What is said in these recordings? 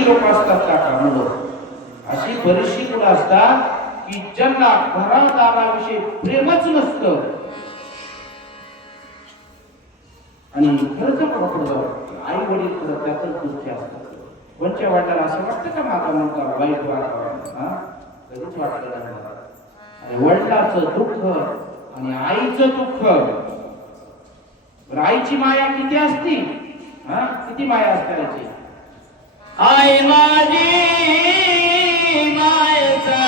बरीचशी लोक असतात काका मुलं, अशी बरीचशी मुलं असतात की ज्यांना घरादाराविषयी प्रेमच नसतं. आणि खरंच आई वडील खरं त्यातच दुःखी असतात. कोणत्या वाटायला असं वाटतं का माझा मुलगा वाईट वातावरण? कधीच वाटलं नाही मला. आणि वडिलांचं दुःख आणि आईचं दुःख, आईची माया किती असती, किती माया असते आईची. आई माझी मायेचा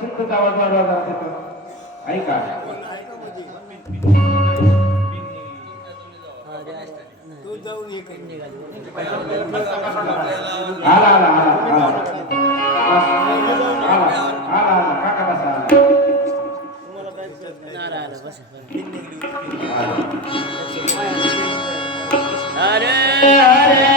शिल्पचा आवाज वाढवा जातो. ऐका आला आला आला आला काका कसा अरे अरे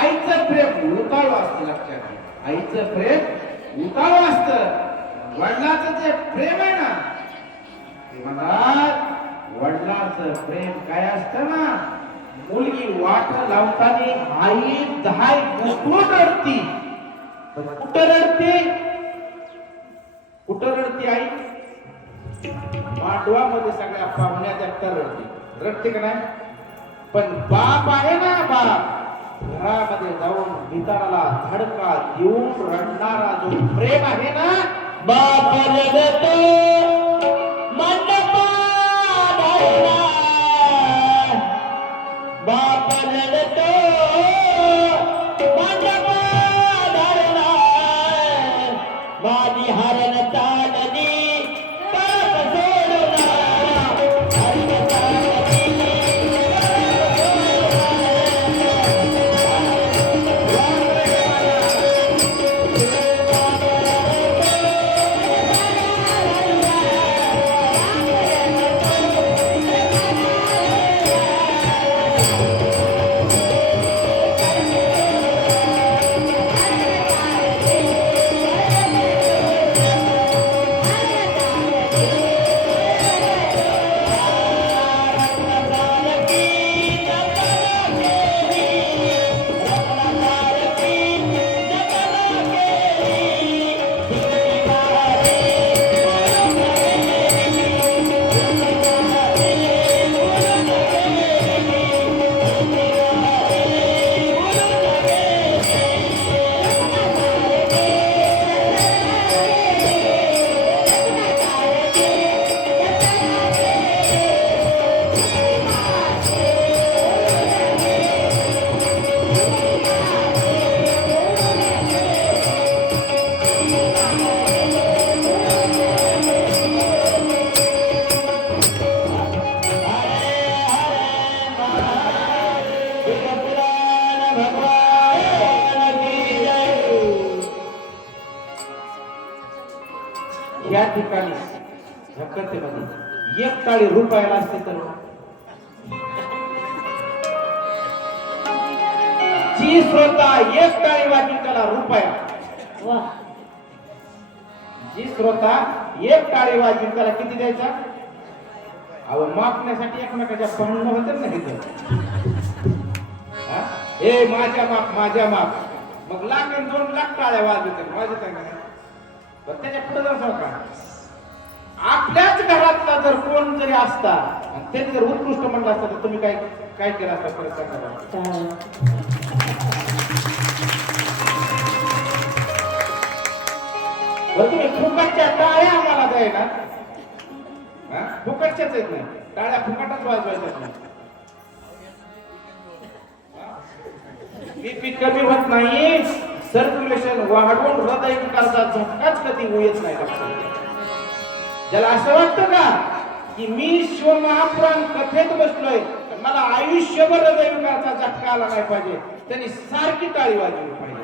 आईचं प्रेम उतावळं असतं. लक्षात घ्या, आईचं प्रेम उतावळं असतं. वडिलांचं जे प्रेम आहे ना, ते म्हणतात वडिलांचं प्रेम काय असतं ना, मुलगी वाट लावताना आई 10 गुटून रडती. कुठं रडते? कुठं रडते आई? मांडवामध्ये सगळ्या पाहुण्यात एकटा रडते. रडते का नाही? पण बाप आहे ना, बाप घरामध्ये जाऊन भिताराला धडका देऊन रडणारा जो प्रेम आहे ना, बाप रडतो मंडपा धरला, बाप रडतो मंडपा धरला, माझी हरण चालली परत सोडला, हरण चालली ठिकाणी ह्या कथेमध्ये एक टाळी रुपयाला असते तर जी श्रोता एक टाळी वाजवी त्याला रुपया. वा जी श्रोता एक टाळी वाजवी त्याला किती द्यायचा? अहो मापण्यासाठी एकमेकाच्या भांडण होत नाही. हे माझ्या माप माझ्या माप, मग लाख आणि 2 लाख टाळ्या वाजवत आहे का? पण त्याच्या पुढे जाऊ का? आपल्याच घरातला जर कोण जरी असता आणि त्याने जर उत्कृष्ट म्हणलं असतं तर तुम्ही काय काय केलं असतं? परत सांगा. बरं तुम्ही फुकटच्या टाळ्या आम्हाला द्यायला, फुकटच्याच येत नाही टाळ्या, फुकटच वाजवायच्याच नाही. बीपी कमी होत नाही, सर्क्युलेशन वाढवून हृदय विकाराचा झटकाच कधी येत नाही. ज्याला असं वाटतं का की मी शिवमहापुराण कथेत बसलोय मला आयुष्यभर हृदय विकाराचा झटका आला नाही पाहिजे, त्यांनी सारखी टाळी वाजवली पाहिजे.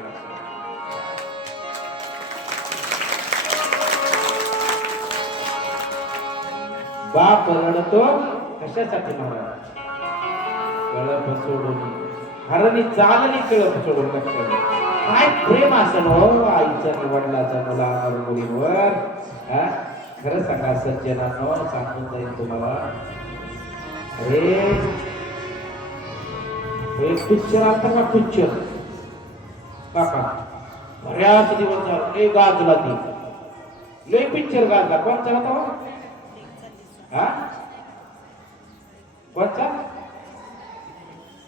बाप रडतो कशासाठी? महाराज कळप सोडून हरणी चालली, कळप सोडून लक्षात. काय प्रेम असेल हो आईचं आणि वडिलाचं मुलावर मुलीवर. खरं सांगा सज्जनांनो, सांगून जाईल तुम्हाला. अरे एक पिक्चर आता का पिक्चर काका बऱ्याच दिवस झाले गाजला ती लय पिक्चर गाजला. कोणता होता? कोणता?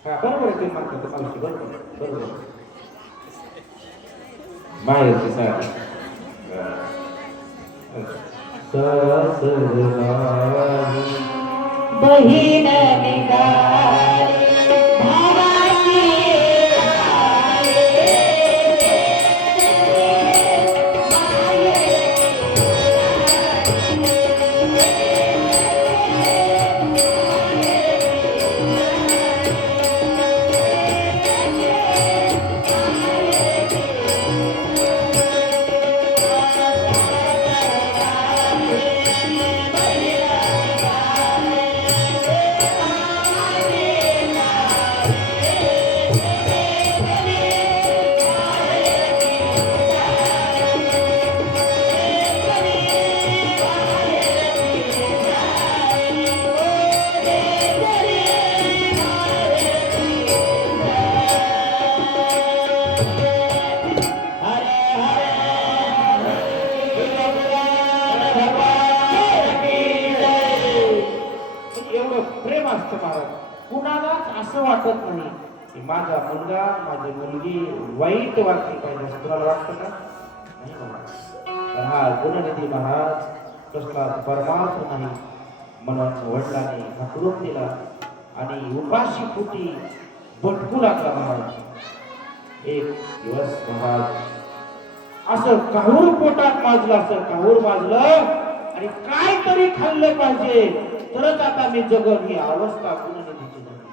बरोबर आहे ते म्हणतात मावशी, बरोबर बरोबर. बाहेरची साडी बहीण निघाली भावाची कुणालाच असं वाटत नाही की माझा मुलगा माझी मुलगी वाईट वागली पाहिजे असं तुम्हाला वाटतं का? नाही मला. हा गुणनिधी महाराज कसला परमार्थ नाही म्हणून वडिलांनी हाकलून दिला आणि उपाशी पोटी भटकू लागला महाराज. एक दिवस महाराज असं काहूर पोटात माजलं, असं काहूर माजलं आणि काहीतरी खाल्लं पाहिजे तरच आता मी जगन ही अवस्था गुणनिधीची झाली.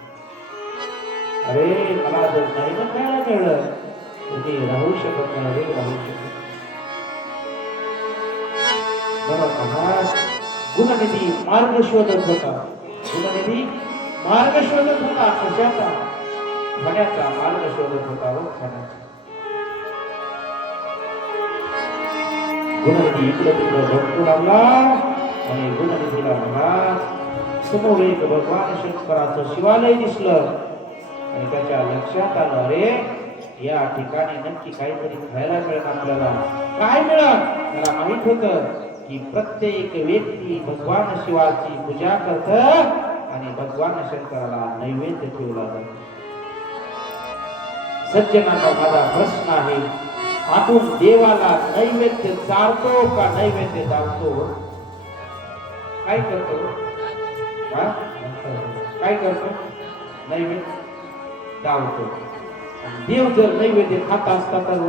अरे मला जर नाही ना खायला मिळलं तर मी राहू शकत नाही रे, राहू शकत. गुणनिधी मार्ग शोधत होता. गुणनिधी मार्ग शोधत होता. कशाचा? खाण्याचा मार्ग शोधत होता. हो खाण्याचा. गुणनिधी इकडे तिकडे भटकू लागला आणि गुणनिधीला महाराज समोर एक भगवान शंकराचं शिवालय दिसलं आणि त्याच्या लक्षात आलं, अरे या ठिकाणी नक्की काहीतरी खायला मिळेल आपल्याला. काय मिळेल? त्याला माहित होतं की प्रत्येक व्यक्ती भगवान शिवाची पूजा करत आणि भगवान शंकराला नैवेद्य ठेवला जातो. सज्जनांना माझा प्रश्न आहे, आपण देवाला नैवेद्य चालतो का नैवेद्य चालतो? काय करतो? काय करतो? नैवेद्य चालतो. देव जर नैवेद्य खात असता तर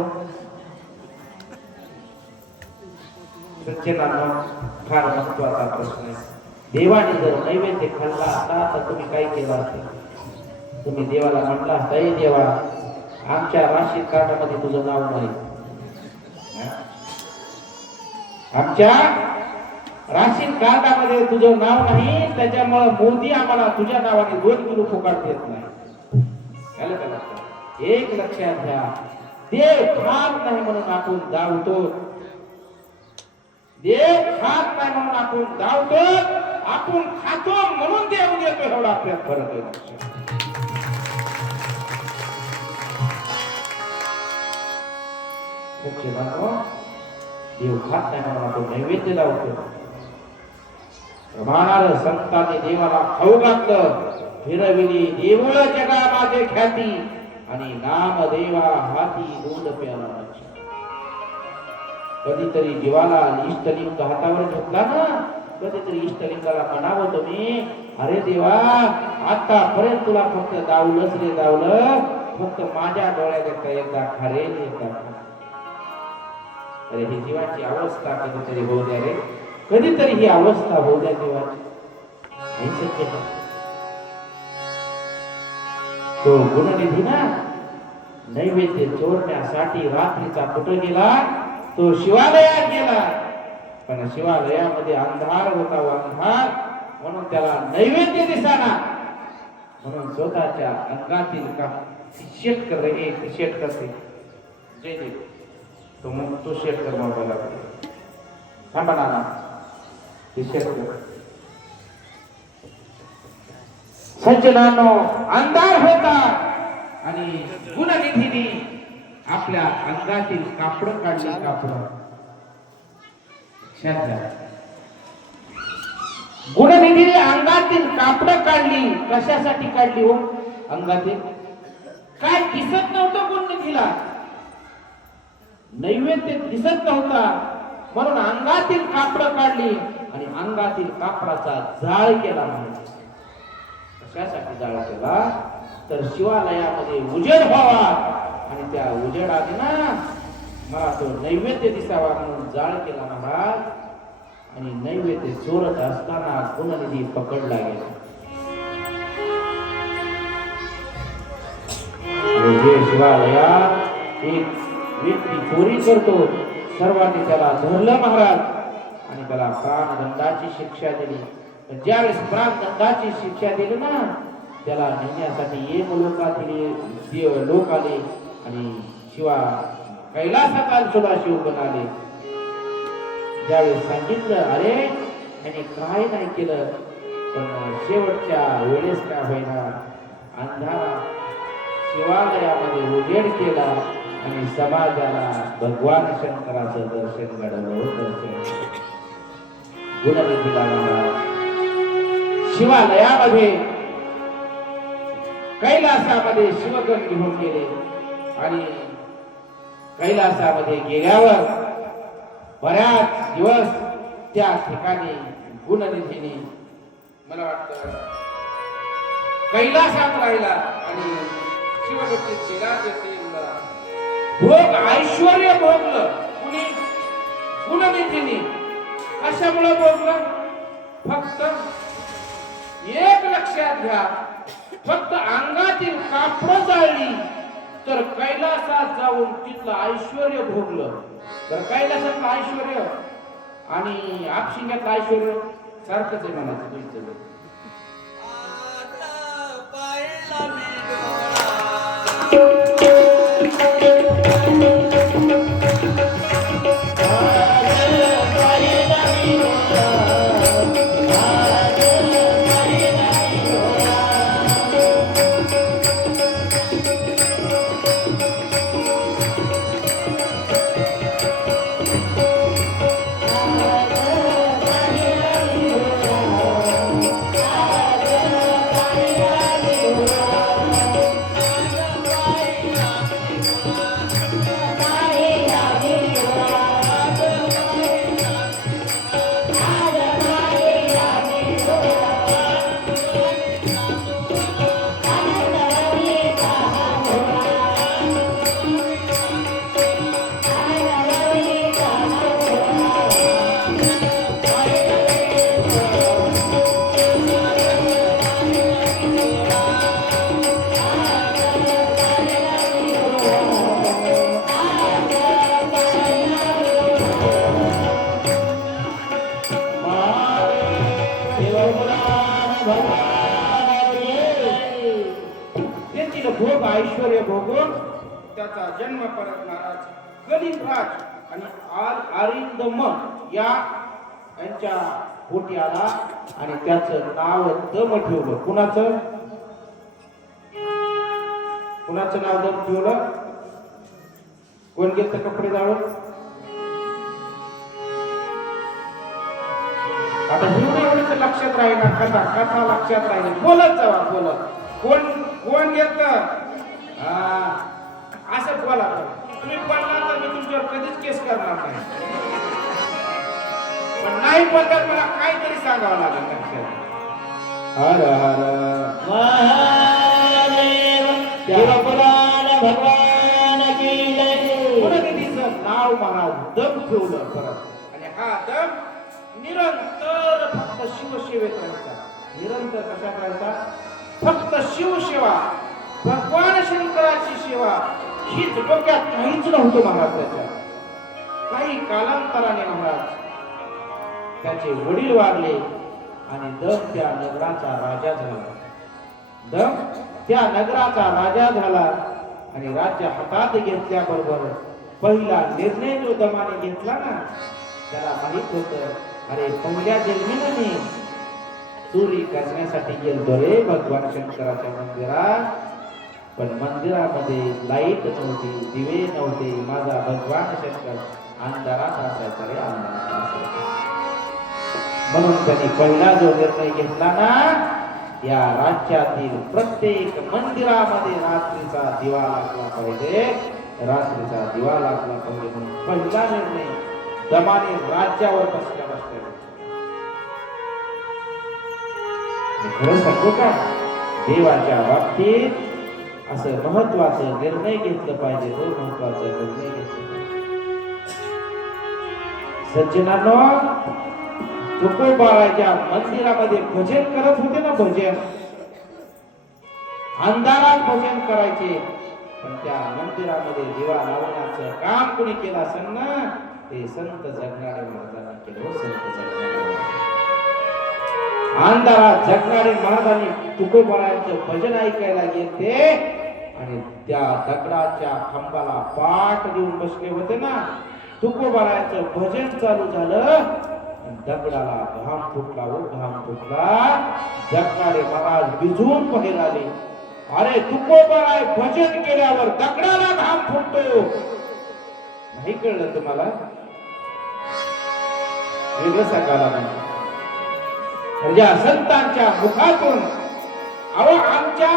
सज्जनांना फार महत्वाचा प्रश्न आहे. देवाने जर नैवेद्य खाल्ला असता तर तुम्ही काय केलं असतं? तुम्ही देवाला म्हटलं असता, हे देवा आमच्या राशीद कार्डामध्ये तुझं नाव नाही, आमच्या राशीन कार्डामध्ये तुझं नाव नाही, त्याच्यामुळे मोदी आम्हाला तुझ्या नावाने 2 किलो फुकट देत नाही. झालं का लक्षात? एक लक्षात घ्या, देव खात नाही म्हणून आपण धावतो. देव खात नाही म्हणून आपण धावतो, आपण खातो म्हणून देव देतो. एवढा आपल्यात फरक आहे. लक्षात देव खात नाही म्हणून आपण नैवेद्य लावतो. प्रमाणात संतांनी देवाला खाऊ घातलं. फिरविली देऊळ जगा माझे ख्याती, आणि नाम देवा हाती दूध प्याला. कधीतरी जीवाला इष्टलिंग हातावर घेतला ना, कधीतरी इष्टलिंगाला म्हणावं तुम्ही, अरे देवा आतापर्यंत तुला फक्त दावलंच रे दावलं, फक्त माझ्या डोळ्यात एकदा खरे एकदा. अरे ही जीवाची अवस्था कधीतरी होऊ द्या रे, कधीतरी ही अवस्था होऊ द्या जीवाची. नाही शक्य. तो गुणनिधी ना नैवेद्य चोरण्यासाठी रात्रीचा कुठं गेला, तो शिवालयात गेला. पण शिवालयामध्ये अंधार होता, अंधार, म्हणून त्याला नैवेद्य दिसाना. म्हणून स्वतःच्या अंगातील का शेट कर रे, शेट करते जय देव. तो मग तो शेट कर मोबाईलला थांबा ना, ते शेट कर. सज्जनांनो, अंधार होता आणि गुणनिधीने आपल्या अंगातील कापड काढली. कापड गुणनिधीने अंगातील कापड काढली. कशासाठी काढली हो? अंगातील काय दिसत नव्हतं गुणनिधीला, नैवेद्य दिसत नव्हता, म्हणून अंगातील कापड काढली आणि अंगातील कापडाचा जाळ केला. म्हणजे कशासाठी जाळ केला, तर शिवालयामध्ये उजेड व्हावा, आणि त्या उजेडाने ना मला तो नैवेद्य दिसावा म्हणून जाळ केला महाराज. आणि नैवेद्य चोरत असताना गुणनिधी पकडला गेला. जे शिवालयात एक व्यक्ती चोरी करतो, सर्वांनी त्याला धरलं महाराज आणि त्याला प्राणदंडाची शिक्षा दिली. ज्यावेळेस प्राणदंडाची शिक्षा दिली ना, त्याला नेण्यासाठी एक लोक आले आणि शिवा कैलासात सुद्धा शिवगण आले. ज्यावेळेस सांगितलं, अरे त्याने काय नाही केलं, पण शेवटच्या वेळेस काय होईना, अंधारा शिवालयामध्ये उजेड केला आणि समाजाला भगवान शंकराचं दर्शन घडवलं. गुणनिधीला शिवालयामध्ये कैलासामध्ये शिवगण घेऊन गेले. आणि कैलासामध्ये गेल्यावर बऱ्याच दिवस त्या ठिकाणी गुणनिधीने मला वाटतं कैलासात राहिला आणि भोग ऐश्वर्य भोगलं. कुणी? गुणनिधीने. कशामुळे भोगलं? फक्त एक लक्षात घ्या, फक्त अंगातील कापड जाळली तर कैलासात जाऊन तिथलं ऐश्वर्य भोगलं. तर कैलासातलं ऐश्वर्य आणि आपशिंगातलं ऐश्वर्य सारखंच आहे म्हणायचं तुमचं. ऐश्वर्य भोगून त्याचा जन्म परत महाराज गलिंगराज आणि आरिंदम यांच्या पोटी आला आणि त्याचं नाव दम ठेवलं. कुणाचं नाव दम ठेवलं? कोण घेत कपडे जाळून? आता एवढंच लक्षात राहील ना, कथा लक्षात राहील. बोलत जावा, बोलत. कोण घेत असं बोला. तुम्ही बोलला तर मी तुमच्यावर कधीच केस करणार नाही, पण नाही बोलतात मला काहीतरी सांगावं लागेल. हर हर महादेव शिवपुराण भगवान की जय. गुणनिधीचं नाव महाराज दम ठेवलं परत. आणि हा दम निरंतर फक्त शिवसेवेत राहायचा. निरंतर कशात राहायचा? फक्त शिवसेवा, भगवान शंकराची सेवा. हीच डोक्यात काहीच नव्हतं महाराज त्याच्या. काही कालांतराने महाराज त्याचे वडील वारले आणि दम त्या नगराचा राजा झाला. दम त्या नगराचा राजा झाला आणि राज्य हातात घेतल्याबरोबर पहिला निर्णय जो दमाने घेतला ना, त्याला माहित होतं, अरे पहिल्या जन्मीनं मी चोरी करण्यासाठी गेलतो रे भगवान शंकराच्या मंदिरात, पण मंदिरामध्ये लाईट नव्हती, दिवे नव्हते. माझा भगवान शंकर अंधारात असायचा रे, अंधारात असायचा. म्हणून त्यांनी पहिला जो निर्णय घेतला ना, या राज्यातील प्रत्येक मंदिरामध्ये रात्रीचा दिवा लागला पाहिजे, रात्रीचा दिवा लागला पाहिजे. म्हणून पहिला निर्णय दमाने राज्यावर बसल्या खरं सांगू का, देवाच्या बाबतीत असं महत्वाचं निर्णय घेतलं पाहिजे. तो महत्वाचा निर्णय घेतला. सज्जनांनो, तुकोबाराच्या मंदिरामध्ये भजन करत होते ना, भजन अंधारात भजन करायचे, पण त्या मंदिरामध्ये दिवा लावण्याचं काम कोणी केलं असेल ना, ते संत जगणारे महाराजांनी केलं. संत जगणारे अंधारात जगणारे महाराजांनी तुकोबाराचं भजन ऐकायला गेले आणि त्या दगडाच्या खांबाला पाठ देऊन बसले होते ना. तुकोबाराचं भजन चालू झालं, दगडाला घाम फुटला, घाम फुटला. जगणारे महाराज भिजून बाहेर आले. अरे तुकोबाराय भजन केल्यावर दगडाला घाम फुटतो, नाही कळलं तुम्हाला? वेगळं सांगायला नाही. म्हणजे संतांच्या मुखातून अहो आमच्या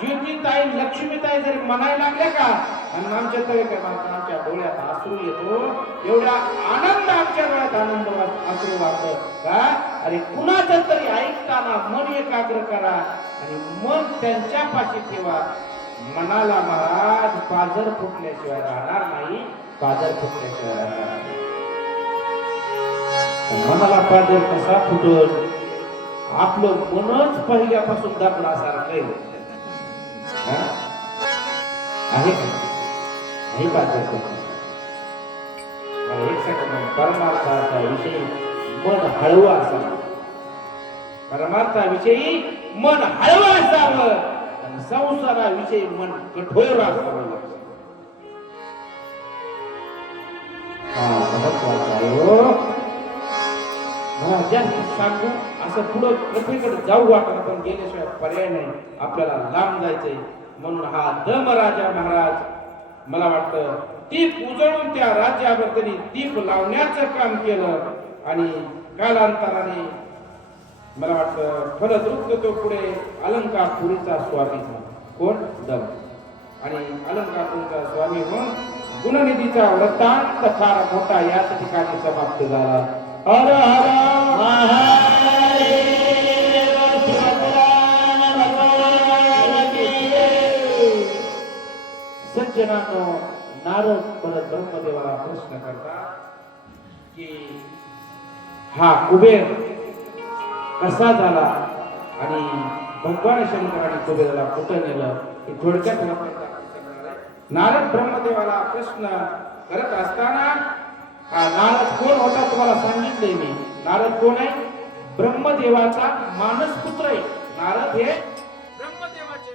ज्योतिताई लक्ष्मीताई जरी म्हणायला लागल्या का, आणि आमच्या तळे काय आमच्या डोळ्यात अश्रू येतो, एवढा आनंद आमच्या डोळ्यात आनंद अश्रू वाटत का. अरे कुणाचं तरी ऐकताना मन एकाग्र करा आणि मन त्यांच्या पाशी ठेवा. मनाला महाराज पाजर फुटल्याशिवाय राहणार नाही, पाजर फुटल्याशिवाय राहणार नाही. मनाला पाजर कसा फुटल? आपलं मनच पहिल्यापासून दगडासारखं आहे का? नाही पाजर. एक सेकंड, परमार्थाच्या विषयी मन हळवं असावं. परमार्थाविषयी मन हळवं असावं आणि संसाराविषयी मन कठोर असावं. महत्वाचं आहे हो. मला जास्त सांगू असं पुढं कथेकडे जाऊ वाटत, पण गेल्याशिवाय पर्याय नाही, आपल्याला लांब जायचंय. म्हणून हा दम राजा महाराज मला वाटतं दीप उजळून त्या राज्यावर त्यांनी दीप लावण्याचं काम केलं आणि कालांतराने मला वाटतं फलद्रुप्त तो पुढे अलंकारपुरीचा स्वामी झाला. कोण? दम. आणि अलंकारपुरीचा स्वामी होऊन गुणनिधीचा वृत्तांत फार मोठा याच ठिकाणी समाप्त झाला. हर हर महादेव शिवपुराण भगवान की जय. सज्जनांनो, नारद परत ब्रह्मदेवाला प्रश्न करतात की हा कुबेर कसा झाला आणि भगवान शंकराने कुबेराला कुठं नेलं हे थोडक्यात नारद ब्रह्मदेवाला प्रश्न करत असताना नारद कोण होता तुम्हाला सांगितले मी. नारद कोण आहे? ब्रह्मदेवाचा मानस पुत्र आहे. नारद हे ब्रह्मदेवाचे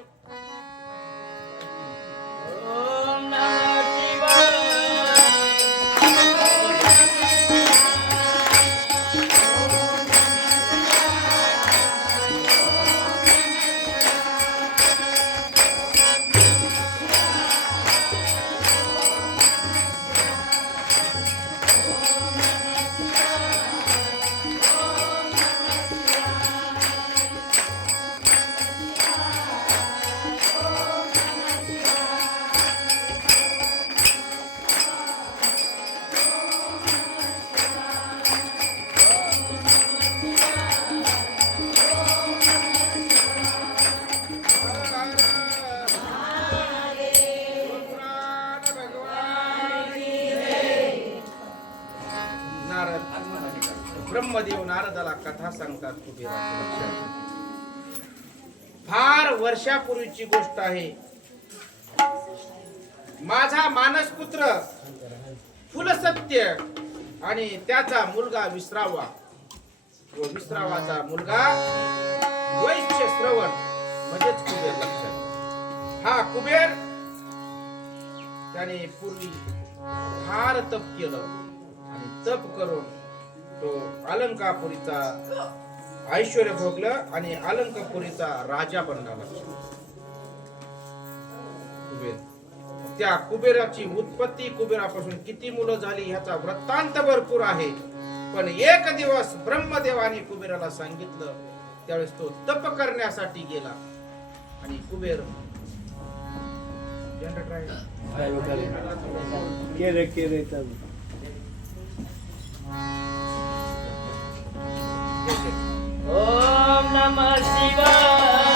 कथा सांगतात कुबेराची, लक्षात घ्या. फार वर्षापूर्वीची गोष्ट आहे. माझा मानसपुत्र फुलसत्य आणि त्याचा मुलगा विश्रावा व विश्रावाचा मुलगा वैश्य श्रवण म्हणजेच कुबेर. लक्षात. हा कुबेर त्याने पूर्वी फार तप केलं आणि तप करून तो अलंकापुरीचा ऐश्वर्य भोगलं आणि अलंकापुरीचा राजा बनला. कुबेर, त्या कुबेराची उत्पत्ती, कुबेरापासून किती मुलं झाली ह्याचा वृत्तांत भरपूर आहे. पण एक दिवस ब्रह्मदेवाने कुबेराला सांगितलं, त्यावेळेस तो तप करण्यासाठी गेला आणि कुबेर ओम नमः शिवाय.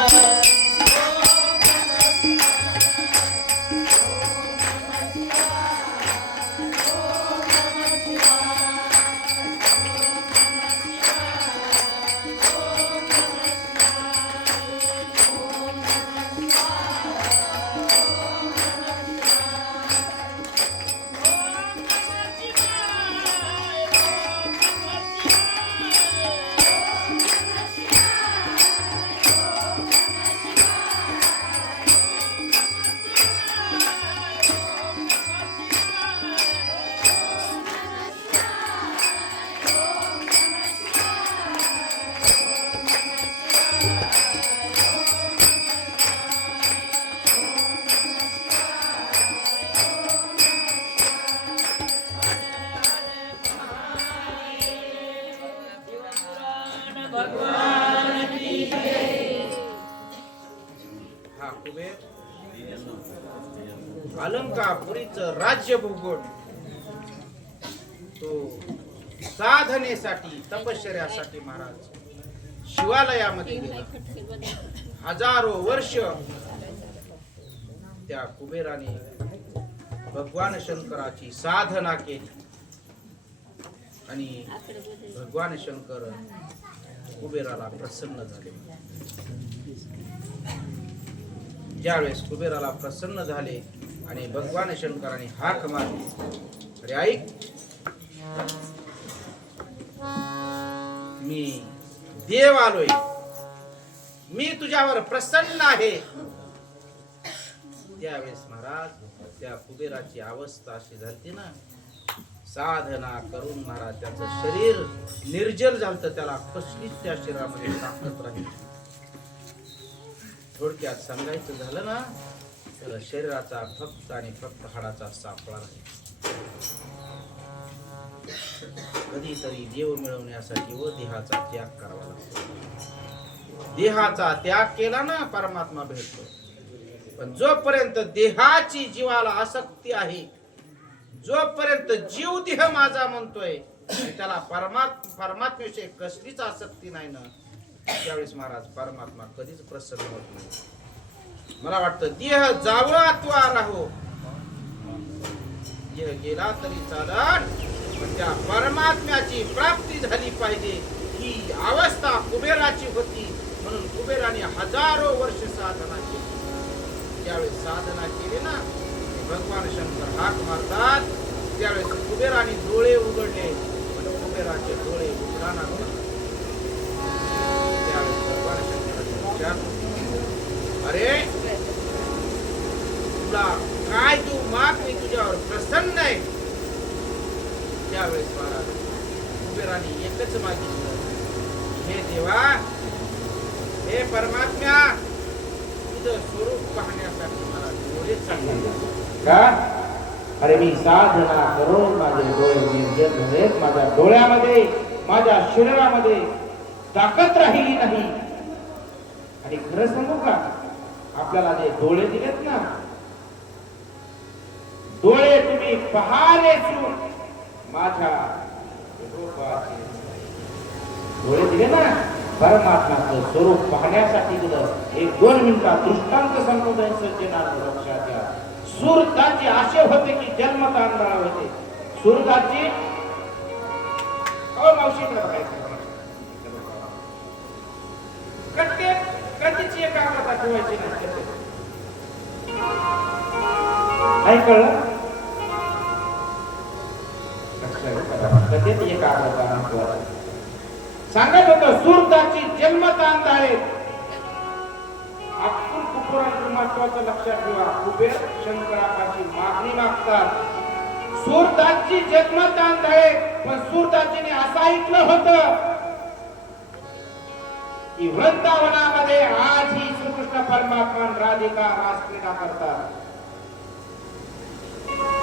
अलंकापुरीचं राज्य भोगून तो साधनेसाठी, तपश्चर्यासाठी महाराज शिवालयामध्ये गेला. हजारो वर्ष त्या कुबेराने भगवान शंकराची साधना केली आणि भगवान शंकर कुबेराला प्रसन्न झाले. ज्यावेळेस कुबेराला प्रसन्न झाले आणि भगवान शंकराने हाक मारली, अरे ऐक, मी देव आलोय, मी तुझ्यावर प्रसन्न आहे. त्यावेळेस महाराज त्या कुबेराची अवस्था अशी झाली ना, साधना करून महाराज त्याचं शरीर निर्जल झालं, त्याला कसलीच त्या शरीरामध्ये ताकद राहिली. थोडक्यात सांगायचं झालं ना, तर शरीराचा फक्त आणि फक्त हाडाचा सापळा राहील. कधीतरी देव मिळवण्यासाठी व देहाचा त्याग करावा लागतो. देहाचा त्याग केला ना परमात्मा भेटतो. पण जोपर्यंत देहाची जीवाला आसक्ती आहे, जोपर्यंत जीव देह माझा म्हणतोय, त्याला परमात्म्याविषयी कसलीच आसक्ती नाही ना, त्यावेळेस महाराज परमात्मा कधीच प्रसन्न होत नाही. मला वाटतं देह जावं अथवा राहो, देह गेला तरी चालत, पण त्या परमात्म्याची प्राप्ती झाली पाहिजे, ही अवस्था कुबेराची होती. म्हणून कुबेराने हजारो वर्ष साधना केली. ज्यावेळेस साधना केली ना, भगवान शंकर हाक मारतात, त्यावेळेस कुबेराने डोळे उघडले, पण कुबेराचे डोळे उघडाना. त्यावेळेस भगवान शंकराचे विचार, अरे तुला काय तू माग, मी तुझ्यावर प्रसन्न आहे. त्यावेळेस महाराज कुबेराने एकच मागितलं, हे देवा, हे परमात्म्या, तुझं स्वरूप पाहण्यासाठी मला डोळे चांगले का? अरे मी साधना करून माझे डोळे निर्जल झालेत, माझ्या डोळ्यामध्ये, माझ्या शरीरामध्ये ताकद राहिली नाही. आणि खरं सांगू का, आपल्याला जे डोळे दिलेत ना, डोळे तुम्ही पहारे माझ्या डोळे दिले ना, परमात्म्याचं स्वरूप पाहण्यासाठी दिलं. एक 2 मिनिटात दृष्टांत सांगतो सज्जनांनो, लक्षात घ्या. सुरताची आशे होते की जन्मता अंधारा होते. सुरताची मावशी प्रत्येक कधीची एकाग्रता ठेवायची नसते. नाही कळलं? कधीच एकाग्रता महत्वाची. सांगत होतं सुरताची जन्मतांधाळे. अक्कल कुकुराचं महत्वाचं लक्षात ठेवा. कुबेर शंकराची मागणी मागतात. सुरताची जन्मतांधाळे. पण सुरताजीने असं ऐकलं होतं की वृंदावनामध्ये आजही श्रीकृष्ण परमात्मा राधिका रासक्रीडा करतात.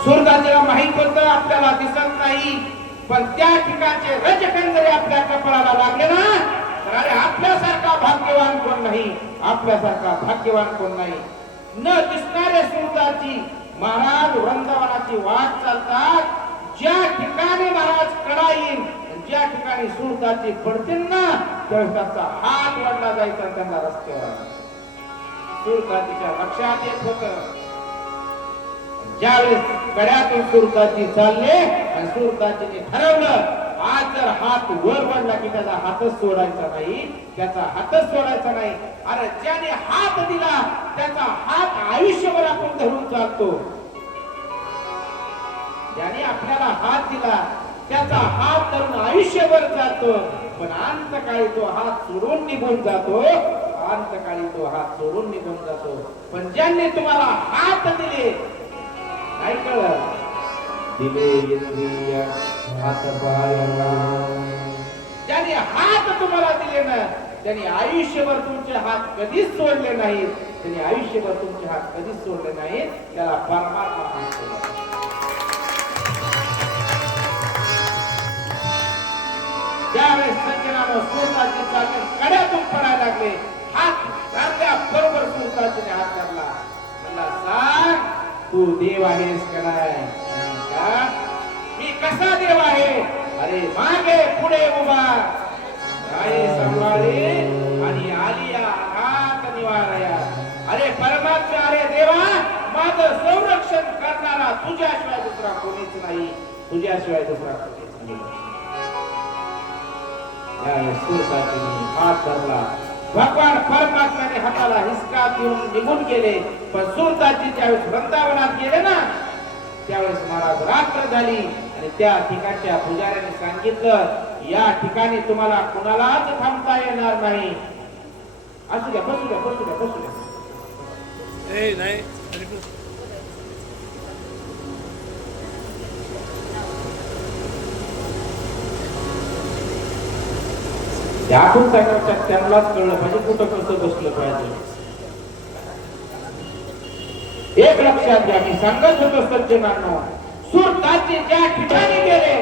सुरताजीला माहित होतं आपल्याला दिसत नाही, पण त्या ठिकाणचे रजकण जरी आपल्या कपाळाला लागले ना, तर अरे आपल्यासारखा भाग्यवान कोण नाही, आपल्यासारखा भाग्यवान कोण नाही. न दिसणारे सुरताजी महाराज वृंदावनाची वाट चालतात. ज्या ठिकाणी महाराज कडा येईल, ज्या ठिकाणी सुरताजी पडतील ना, त्यावेळेस त्यांचा हात वडला जायचा त्यांना रस्त्यावर. सुरताजीच्या लक्षात येत होतं ज्यावेळेस कड्यातून सुरताजी चालले आणि सुरताजीने ठरवलं आज जर हात वर वाढला की त्याचा हातच सोडायचा नाही, त्याचा हातच सोडायचा नाही. अरे ज्याने हात दिला त्याचा हात आयुष्यभर आपण धरून चालतो. ज्याने आपल्याला हात दिला त्याचा हात धरून आयुष्यभर चालतो. पण अंतकाळी तो हात सोडून निघून जातो. अंतकाळी तो हात सोडून निघून जातो. पण ज्यांनी तुम्हाला हात दिले, काय कळलं? दिले इंद्रिय हात पायाला. ज्याने हात तुम्हाला दिले ना, त्यांनी आयुष्यभर तुमचे हात कधीच सोडले नाहीत. त्यांनी आयुष्यभर तुमचे हात कधीच सोडले नाहीत. त्याला परमात्मा म्हणतो. ज्यावेळेस सज्जनानं सुरताजी चालले कड्यातून पडायला लागले, हात धरल्या बरोबर सुरताजीने हात धरला. म्हणला सांग तू देव आहेस का नाही? मी कसा देव आहे? अरे मागे पुढे उभा राये सांभाळे आणि आलिया हात निवारया. अरे परमात्मा, अरे देवा, माझं संरक्षण करणारा तुझ्याशिवाय दुसरा कोणीच नाही. तुझ्याशिवाय दुसरा कोणीच नाही. सुरताजीने हात धरला. भगवान परमात्म्याने हाताला हिसका देऊन निघून गेले. पण सुरताजी ज्यावेळेस वृंदावनात गेले ना, त्यावेळेस महाराज रात्र झाली आणि त्या ठिकाणच्या पुजाऱ्याने सांगितलं या ठिकाणी तुम्हाला कुणालाच थांबता येणार नाही. असू द्या, बसू द्या, बसू द्या, बसू द्या. नाही त्यातून सांगायच्या त्यांनाच कळलं पाहिजे कुठं कसं बसलं पाहिजे. एक लक्षात घ्या, मी सांगत होतो सज्जनांनो, सुरताजी ज्या ठिकाणी गेले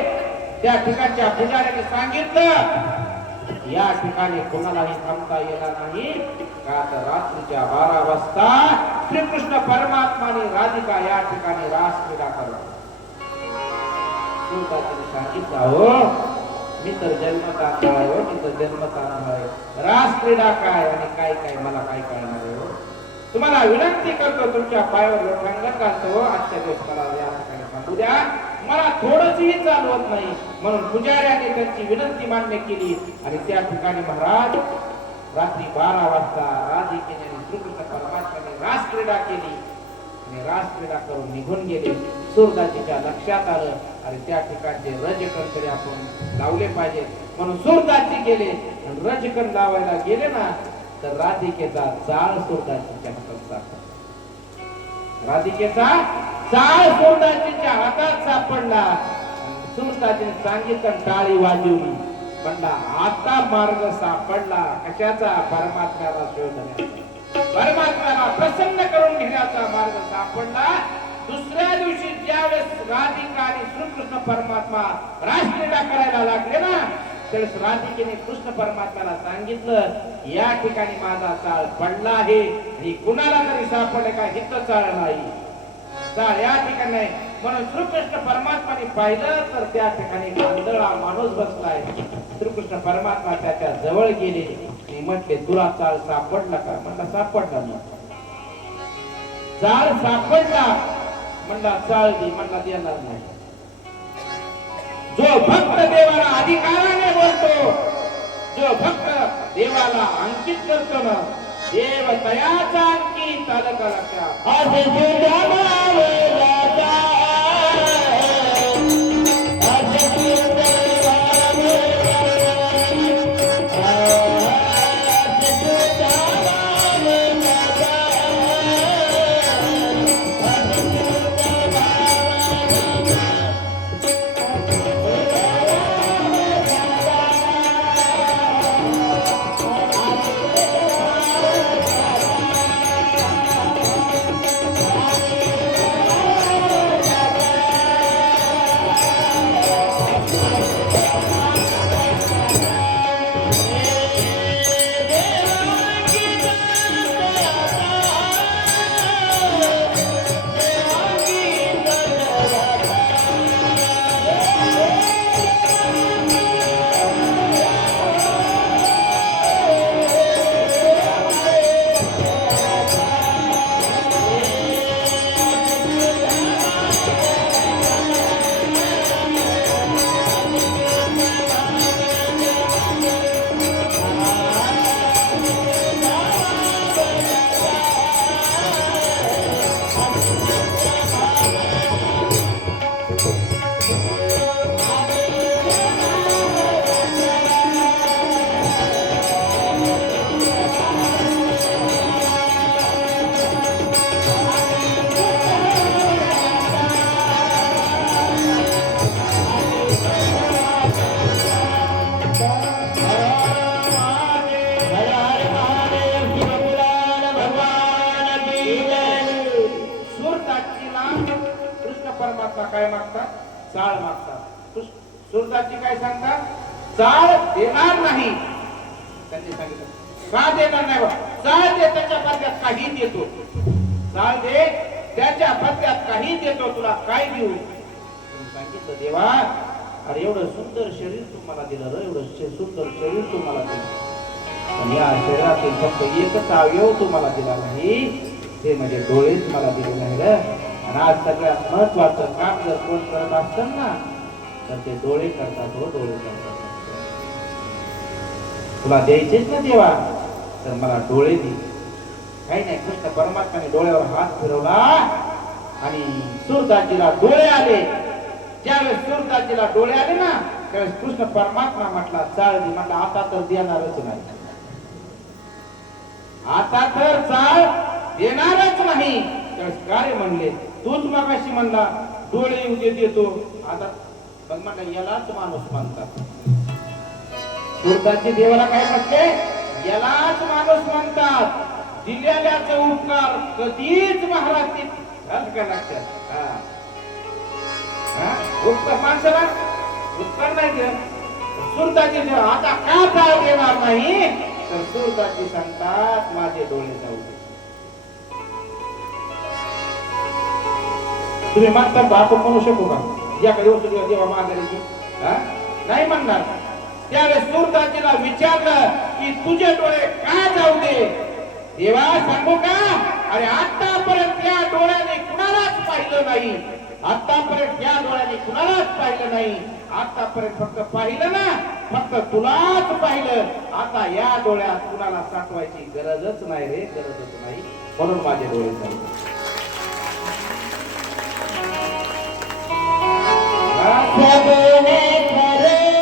त्या ठिकाणच्या पुजाऱ्याने सांगितलं या ठिकाणी कोणालाही थांबता येणार नाही. का तर रात्रीच्या 12 वाजता श्रीकृष्ण परमात्माने राधिका या ठिकाणी रास क्रीडा करतात. सुरताजीने सांगितलं हो मी तर जन्मत आहे हो, मी तर जन्मत आहे. रास क्रीडा काय आणि काय काय मला काय कळणार आहे हो. तुम्हाला विनंती करतो, तुमच्या पायावर लोटांगण घालतो. आजच्या दिवस मला या ठिकाणी थांबू द्या. मला थोडंसही चालवत नाही. म्हणून पुजाऱ्याने त्यांची विनंती मान्य केली आणि त्या ठिकाणी महाराज रात्री 12 वाजता राधिकेने आणि श्रीकृष्ण परमात्म्याने रास क्रीडा केली आणि रास क्रीडा करून निघून गेले. सुरताजीच्या लक्षात आलं आणि त्या ठिकाणचे रजकण तरी आपण लावले पाहिजे. म्हणून सुरताजी गेले आणि रजकण लावायला गेले ना, तर राधिकेचा चाळ सुरताजीच्या हातात सापडला. राधिकेचा चाळ सुरताजीच्या हातात सापडला. सुरताजीने सांगितलं, टाळी वाजवली. म्हणला आता मार्ग सापडला. कशाचा? परमात्म्याला शोधण्याचा, परमात्म्याला प्रसन्न करून घेण्याचा मार्ग सापडला. दुसऱ्या दिवशी ज्यावेळेस राधिका आणि श्रीकृष्ण परमात्मा रासक्रीडा करायला लागले ना, त्यावेळेस राधिकेने कृष्ण परमात्म्याला सांगितलं या ठिकाणी माझा चाळ पडला आहे आणि कुणाला तरी सापडले का हित चाळ नाही, चाळ या ठिकाणी नाही. म्हणून श्रीकृष्ण परमात्माने पाहिलं तर त्या ठिकाणी आंधळा माणूस बसलाय. श्रीकृष्ण परमात्मा त्याच्या जवळ गेले आणि म्हटले तुला चाळ सापडला का? म्हणला सापडला. मी चाळ सापडला. म्हणला चाळ दे. म्हणला देणार नाही. जो भक्त देवाला अधिकाराने बोलतो जो भक्त देवाला अंकित करतो ना देव तयाचा अंकित आलं का लक्षात आज परमात्मा काय मागतात चाळ मागतात सुरदासजी काय सांगतात चाळ देणार नाही त्यांनी सांगितलं का देणार नाही चाळ दे त्याच्या बदल्यात काही देतो चाळ दे त्याच्या बदल्यात काही देतो तुला काय देऊ सांगितलं देवा अरे एवढं सुंदर शरीर तुम्हाला दिलं रे एवढं सुंदर शरीर तुम्हाला दिलं पण या शरीरातील फक्त एकच अवयव तुम्हाला दिला नाही ते म्हणजे डोळेच मला दिले नाही रे आणि आज सगळ्यात महत्वाचं काम जर कोण करत असतं ना तर ते डोळे करतात हो डोळे करतात तुला द्यायचेच ना देवा तर मला डोळे दे काही नाही कृष्ण परमात्म्याने डोळ्यावर हात फिरवला आणि सूरदासजीला डोळे आले ज्यावेळेस सूरदासजीला डोळे आले ना त्यावेळेस कृष्ण परमात्मा म्हटला चाळ दे म्हटलं आता तर देणारच नाही आता तर चाळ देणारच नाही त्यावेळेस काय म्हणले तूच मगाशी म्हणला डोळे येऊ दे देतो आता मग म्हटलं यालाच माणूस म्हणतात सूरदासजी देवाला काय म्हटले यालाच माणूस म्हणतात दिलेल्याचे उपकार कधीच महाराज का लक्षात उपकार माणसाला उपकार नाही देत सूरदासजी आता का चाळ देणार नाही तर सूरदासजी सांगतात माझे डोळे जाऊ दे तुम्ही म्हणता बाप म्हणू शकू का याकडे वस्तू देवा माघारी नाही म्हणणार त्यावेळेस सूरदासजीला विचारलं की तुझे डोळे का जाऊ दे देवा सांगू का अरे आतापर्यंत या डोळ्याने कुणालाच पाहिलं नाही आतापर्यंत या डोळ्याने कुणालाच पाहिलं नाही आतापर्यंत फक्त पाहिलं ना फक्त तुलाच पाहिलं आता या डोळ्यात कुणाला साठवायची गरजच नाही रे गरजच नाही म्हणून माझे डोळे जाऊ सबने करे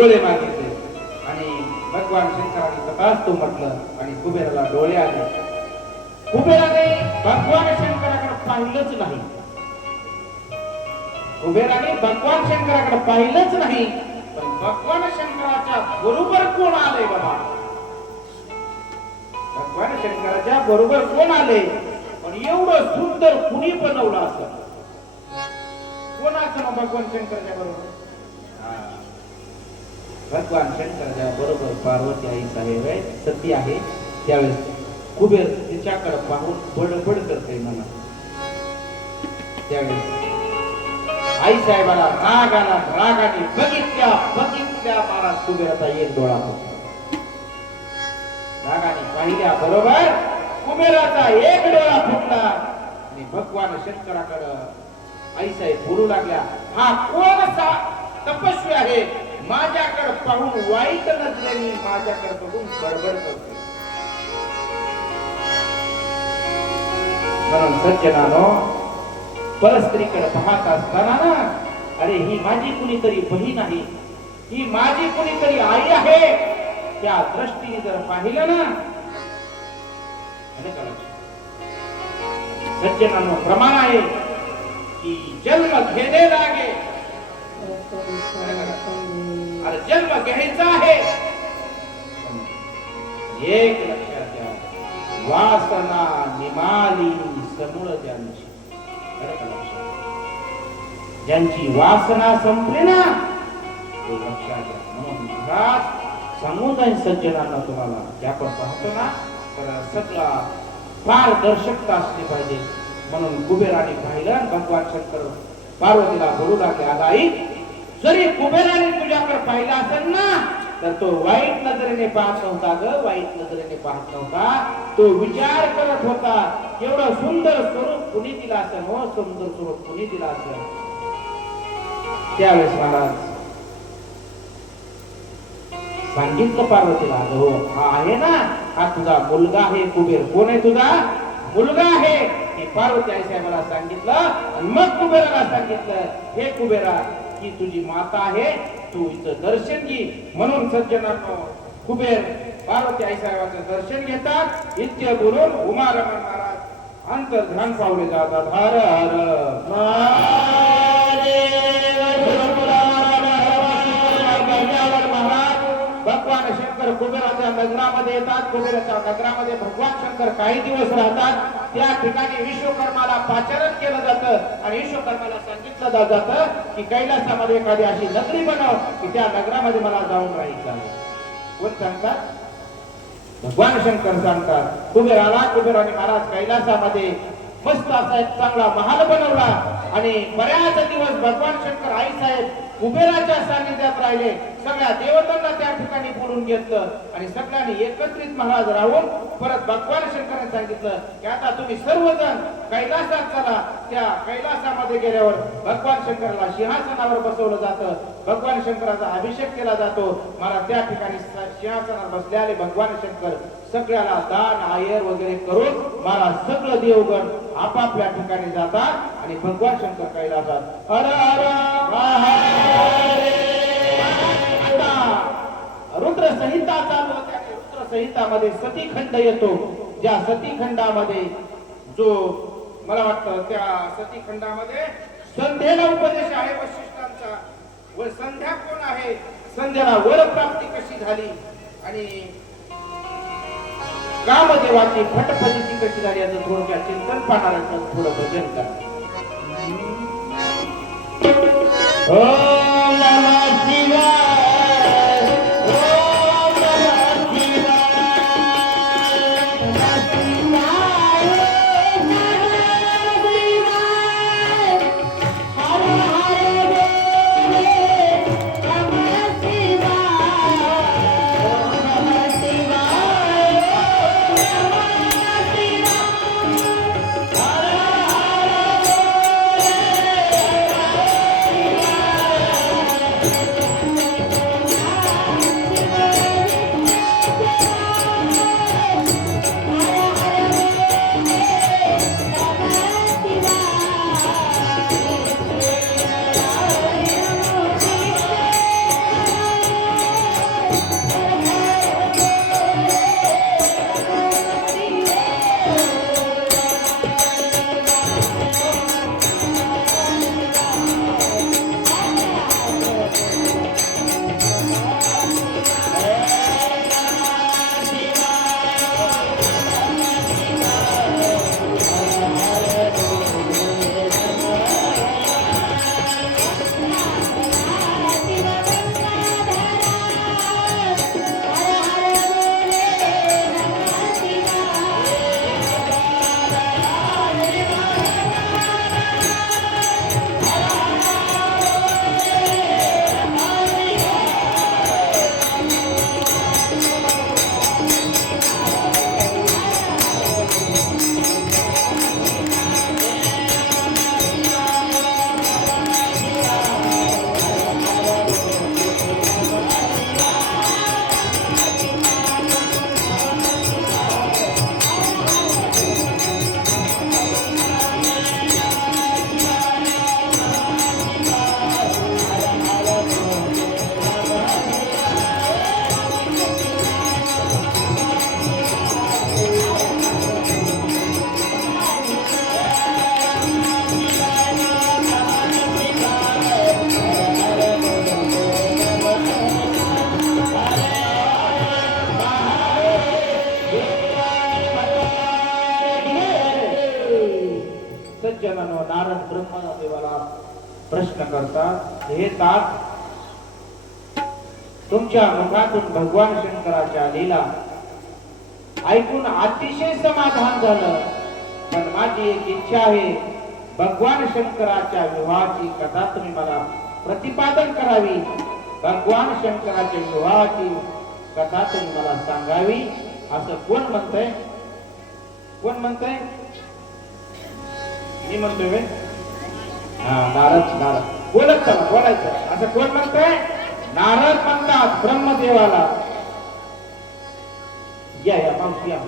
डोळे मागितले आणि भगवान शंकराने तथास्तु म्हटलं आणि कुबेराला डोळे आले. कुबेराने भगवान शंकराकडे पाहिलंच नाही. कुबेराने भगवान शंकराकडे पाहिलंच नाही. पण भगवान शंकराच्या बरोबर कोण आले बाबा? भगवान शंकराच्या बरोबर कोण आले? पण एवढं सुंदर कुणी बनवलं असं? कोण असं ना भगवान शंकराच्या बरोबर? भगवान शंकराच्या बरोबर पार्वती आई साहेब आहे, सती आहे. त्यावेळेस कुबेर तिच्याकडे पाहून बडबड करते मला. त्यावेळेस आई साहेबाला राग आला. रागाने बघितल्या महाराज कुबेराचा एक डोळा फुटला. रागाने पाहिल्या बरोबर कुबेराचा एक डोळा फुटला आणि भगवान शंकराकडं आई साहेब बोलू लागल्या, हा कोण असा तपस्वी आहे माझ्याकडे पाहून वाईट नजरेने माझ्याकडे बघून बडबड करते. म्हणून सज्जनानो, परस्त्रीकडे पाहत असताना ना, अरे ही माझी कुणीतरी बहीण आहे, ही माझी कुणीतरी आई आहे, त्या दृष्टीने जर पाहिलं ना, सज्जनानो प्रमाण आहे की जन्म घेणे लागे. अरे जन्म घ्यायचा आहे. एक लक्षात घ्या, वासना निमाली समूळ ज्यांची, ज्यांची वासना संपली ना, तो लक्षात घ्या. म्हणून महाराज सांगून जाईल सज्जनांना तुम्हाला, की आपण पाहतो ना, तर सगळा पारदर्शकता असली पाहिजे. म्हणून कुबेराने पाहिलं, भगवान शंकर पार्वतीला बोलू लागले, अगं आई, जरी कुबेराने तुझ्याकडे पाहिलं असेल ना, तर तो वाईट नजरेने पाहत नव्हता ग, वाईट नजरेने पाहत नव्हता. तो विचार करत होता, एवढं सुंदर स्वरूप कुणी दिला असेल, हो सुंदर स्वरूप कुणी दिला असेल. त्यावेळेस महाराज सांगितलं पार्वतीला, हो हा आहे ना, हा तुझा मुलगा आहे कुबेर. कोण आहे तुझा मुलगा आहे? हे पार्वती आई साहेबाला सांगितलं आणि मग कुबेराला सांगितलं, हे कुबेरा, ही तुझी माता आहे, तू हिचं दर्शन घे. म्हणून सज्जनांनो, कुबेर पार्वती आई साहेबांचं दर्शन घेतात. इत्य बोलून उमारमण महाराज अंतर्ध्यान पावले जातात. हर हर भगवान शंकर कुबेराच्या नगरामध्ये येतात. कुबेराच्या नगरामध्ये भगवान शंकर काही दिवस राहतात. त्या ठिकाणी विश्वकर्माला पाचारण केलं जातं आणि विश्वकर्माला सांगितलं जातं की कैलासामध्ये एखादी अशी नगरी बनव की त्या नगरामध्ये मला जाऊन राहायचं आहे. कोण सांगतात? भगवान शंकर सांगतात. कुबेराला कुबेराने महाराज कैलासामध्ये मस्त असा एक चांगला महाल बनवला आणि बऱ्याच दिवस भगवान शंकर आई साहेब कुबेराच्या सानिध्यात राहिले. सगळ्या देवतांना त्या ठिकाणी बोलून घेतलं आणि सगळ्यांनी एकत्रित महाराज राहून परत भगवान शंकराने सांगितलं की आता तुम्ही सर्वजण कैलासात चला. त्या कैलासामध्ये गेल्यावर भगवान शंकराला सिंहासनावर बसवलं जातं. भगवान शंकराचा अभिषेक केला जातो. महाराज त्या ठिकाणी सिंहासनावर बसलेले भगवान शंकर सगळ्याला दान आयर वगैरे करून महाराज सगळं देवगण आपापल्या ठिकाणी जातात आणि भगवान शंकर कैलासात हर हर रुद्र संहिता चालू होत्या. रुद्र संहितामध्ये सतीखंड येतो. ज्या सतीखंडामध्ये जो मला वाटतं त्या सतीखंडामध्ये संध्येला उपदेश आहे वशिष्ठांचा. व संध्या कोण आहे? संध्याला वर प्राप्ती कशी झाली आणि कामदेवाची फटफटीची कशी झाली याचं थोडक्यात चिंतन पाहणाऱ्यांचं थोडं भजन करा. ओम नमः शिवाय. महाराज ब्रह्मदेवाला प्रश्न करतात, हे तात तुमच्या मुखातून भगवान शंकराच्या लीला ऐकून अतिशय समाधान झालं, पण माझी एक इच्छा आहे, भगवान शंकराच्या विवाहाची कथा तुम्ही मला प्रतिपादन करावी, भगवान शंकराच्या विवाहाची कथा तुम्ही मला सांगावी. असं कोण म्हणतंय? कोण म्हणतंय? मी म्हणतोय व्हय? नारद बोलत चला, बोलायचं. असं कोण म्हणतंय? नारद म्हणतात ब्रह्मदेवाला. या मावशी या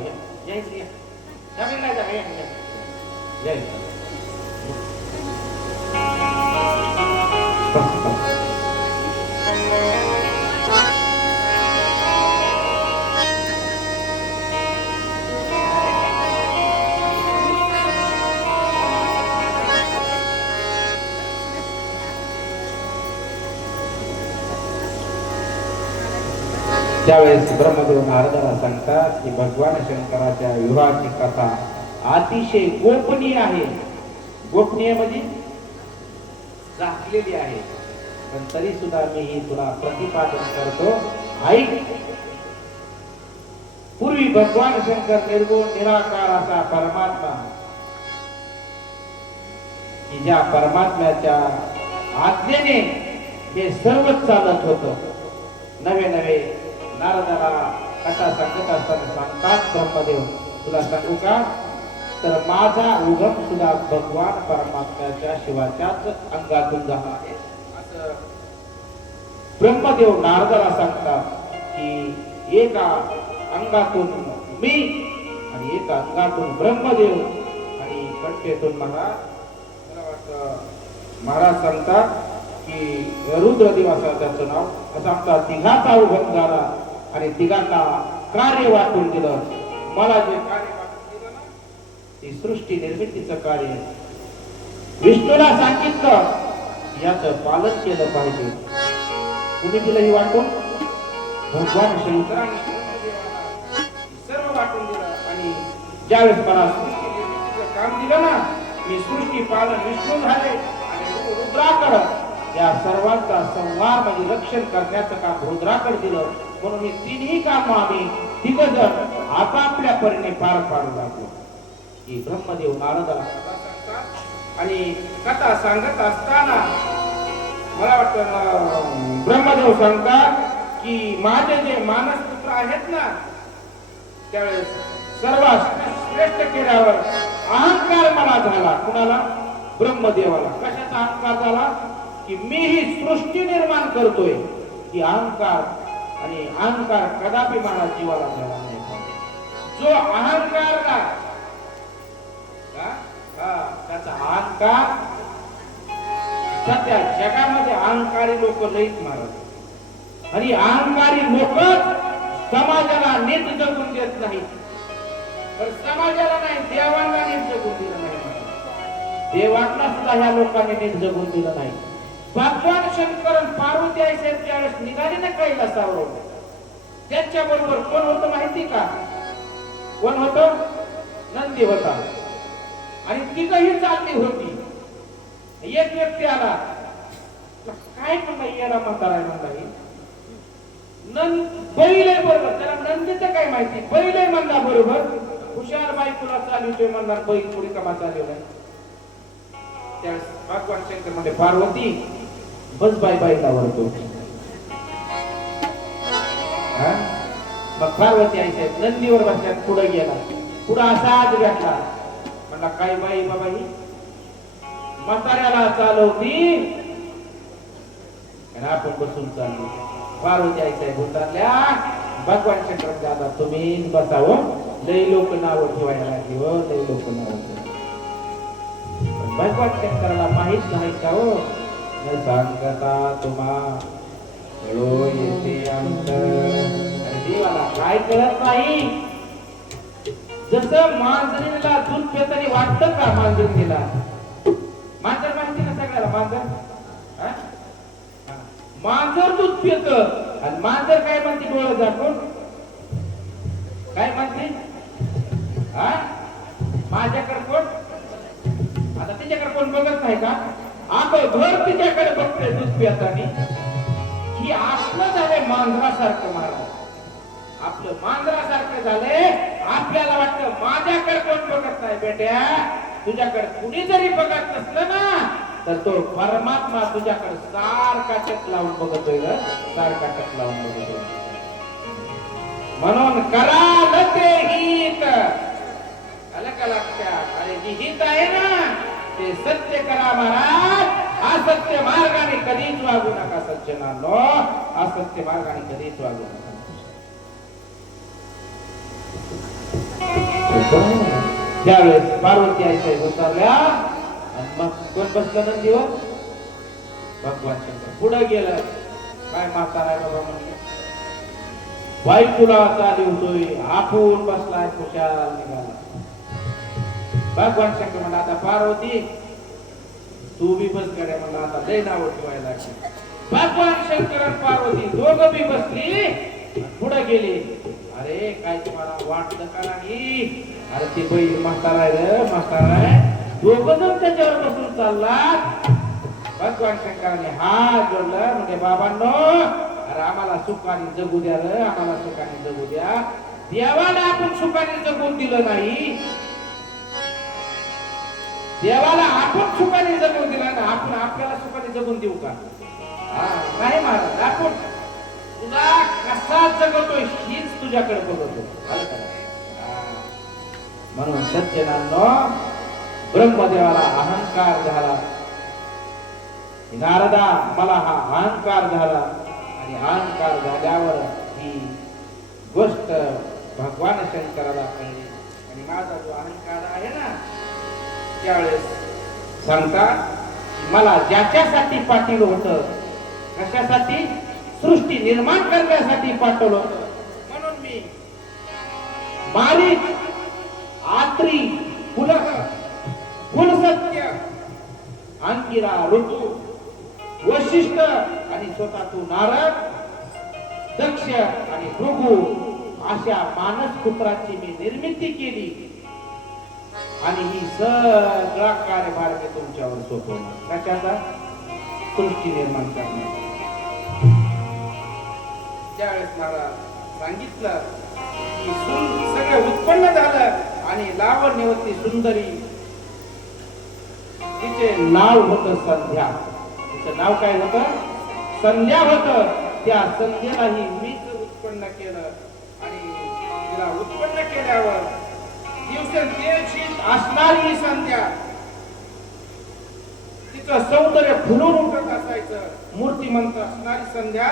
त्यावेळेस ब्रह्मदेव नारदाला सांगतात की भगवान शंकराच्या विवाहाची कथा अतिशय गोपनीय आहे. गोपनीय म्हणजे झाकलेली आहे, पण तरी सुद्धा मी ही तुला प्रतिपादन करतो. ऐक. पूर्वी भगवान शंकर निर्गुण निराकार असा परमात्मा, की ज्या परमात्म्याच्या आज्ञेने हे सर्वच चालत होतं. नवे नवे नारदाला कथा सांगत असताना सांगतात ब्रह्मदेव, तुला सांगू का, तर माझा उगम सुद्धा भगवान परमात्म्याच्या शिवाच्याच अंगातून झाला आहे. असं ब्रह्मदेव नारदाला सांगतात की एका अंगातून मी आणि एका अंगातून ब्रह्मदेव आणि कंठेतून महाराज. मला वाटतं महाराज सांगतात की रुद्रदेव असं त्याचं नाव. असं आमचा तिघाचा उगम झाला आणि तिघांना कार्य वाटून दिलं. मला जे कार्य वाटून दिलं ना, ते सृष्टी निर्मितीचं कार्य. विष्णूला सांगितलं याचं पालन केलं पाहिजे. कुणी दिलं ही वाटून? भगवान शंकराने सर्व वाटून दिलं. आणि ज्यावेळेस मला सृष्टी निर्मितीचं काम दिलं ना, मी सृष्टी पालन विष्णू झाले आणि रुद्राकडे या सर्वांचा संहार म्हणजे रक्षण करण्याचं काम रुद्राकडे दिलं. म्हणून हे तिन्ही काम आम्ही तिघजण आपापल्या परीने पार पाडू लागलो. की ब्रह्मदेव नारदाला कथा सांगतात आणि कथा सांगत असताना मला वाटतं ब्रह्मदेव सांगतात की माझे जे मानस पुत्र आहेत ना, त्यावेळेस सर्वात श्रेष्ठ केल्यावर अहंकार मला झाला. कुणाला? ब्रह्मदेवाला. कशाचा अहंकार झाला? की मी ही सृष्टी निर्माण करतोय. की अहंकार, आणि अहंकार कदापि मला जीवाला झाला नाही. जो अहंकारला त्याचा अहंकार, सध्या जगामध्ये अहंकारी लोक लईत मारत आणि अहंकारी लोक समाजाला नीट जगून देत नाही. तर समाजाला नाही, देवांना नीट जगून दिलं नाही. देवांना सुद्धा ह्या लोकांनी नीट जगून दिलं नाही. भगवान शंकर पार्वती आई साहेब ज्यावेळेस निघाले ना कैलासावर, त्यांच्या बरोबर कोण होतं माहिती का? कोण होतं? नंदी होता. आणि तिघही चालली होती. एक व्यक्ती आला, काय म्हणला, याला म्हातारा म्हणला, बैल आहे बरोबर. त्याला नंदीचं काय माहिती? बैल आहे म्हणला बरोबर. हुशार बाई तुला चालवतोय म्हणणार, बैल थोडी कमा चालवलाय. त्यावेळेस भगवान शंकर म्हणजे पार्वती बस बाई बाईला वरतो. मग पार्वती आई साहेब नंदीवर बसल्यात, पुढे गेला. पुढे असाच भेटला. म्हणला काय बाई बाबा ही म्हाताऱ्याला चालवती आणि आपण बसून चाललो. पार्वती आई साहेब उतरल्या. भगवान शंकर दादा तुम्ही बसावं, लई लोक नाव ठेवायला लागली हो, लई लोक नाव. भगवान शंकराला माहित नाही का हो, न सांगता तुम्हा कळो येते अंतर. देवाला काय कळत नाही. जसं मांजरीला दूध पिताना वाटतं का मांजरीला? मांजर माहिती ना सगळ्याला, मांजर मांजर दूध पित आणि मांजर काय म्हणते डोळं झाकून? काय म्हणते? माझ्याकडे कोण? आता आता तिच्याकडे कोण बघत नाही का? आपलं घर तिच्याकडे बघतोय दूध पितानी. ही आपलं झालंय मांजरासारखं महाराज, आपलं मांजरासारखं झालंय. आपल्याला वाटतं माझ्याकडे कोण बघत नाही. बेट्या, तुझ्याकडे कुणी जरी बघत नसलं ना, तर तो परमात्मा तुझ्याकडे सारखा टक लावून बघतोय ग, सारखा टक लावून बघतोय. म्हणून करा लते हित, आलं का लक्षात? अरे जी हित आहे ना, ते सत्य करा महाराज. असत्य मार्गाने कधीच वागू नका सज्जनांनो, असत्य मार्गाने कधीच वागू नका. त्यावेळेस पार्वती आईच्या उतरल्या आणि मग कोण बसलं नंदीवर? भगवान शंकर. पुढे गेलं. काय म्हातारा बाबा म्हणले, बायकोला चाली होतोय, आपण बसलाय खुशाल निघाला. भगवान शंकर म्हणला, आता पार्वती तू बी बस गड्या. म्हणला आता लय नाव ठेवायला लागली. भगवान शंकर आणि पार्वती दोघं बी बसली, पुढे गेले. अरे काय तुम्हाला वाटलं का नाही? अरे ती बैल म्हातारा आहे रे, म्हातारा आहे. दोघं जण त्याच्यावर बसून चालला. भगवान शंकराने हात जोडला, म्हणजे बाबांनो, अरे आम्हाला सुखाने जगू द्या रे, आम्हाला सुखाने जगू द्या. देवाला आपण सुखाने जगून दिलं नाही, देवाला आपण सुखाने जगून दिला ना, आपण आपल्याला सुखाने जगून देऊ का? नाही महाराज, आपण तुला कसा जगवतोय हीच तुझ्याकडे बघतो. म्हणून सज्जनांनो, ब्रह्मदेवाला अहंकार झाला. नारदा, मला हा अहंकार झाला, आणि अहंकार झाल्यावर ही गोष्ट भगवान शंकराला कळली. आणि माझा जो अहंकार आहे ना, त्यावेळेस सांगतात मला ज्याच्यासाठी पाठवलं होतं, कशासाठी? सृष्टी निर्माण करण्यासाठी पाठवलं होतं. म्हणून मी मारीच, आत्री, पुलह, कुलसत्य, अंगिरा, ऋतू, वशिष्ठ आणि स्वतः तू नारद, दक्ष आणि भृगु अशा मानस पुत्राची मी निर्मिती केली, आणि ही सगळा कार्यभार मी तुमच्यावर सोपवणार. कशाचा? सृष्टी निर्माण करणार. त्यावेळेस मला सांगितलं की सगळं उत्पन्न झालं, आणि लावण्यवती सुंदरी, तिचे नाव होतं संध्या. तिचं नाव काय होतं? संध्या होतं. त्या संध्येलाही मीच उत्पन्न केलं, आणि तिला उत्पन्न केल्यावर दिवसेंदिवशी असणारी संध्या, तिचं सौंदर्य फुलून उठत असायचं. मूर्तिमंत असणारी संध्या,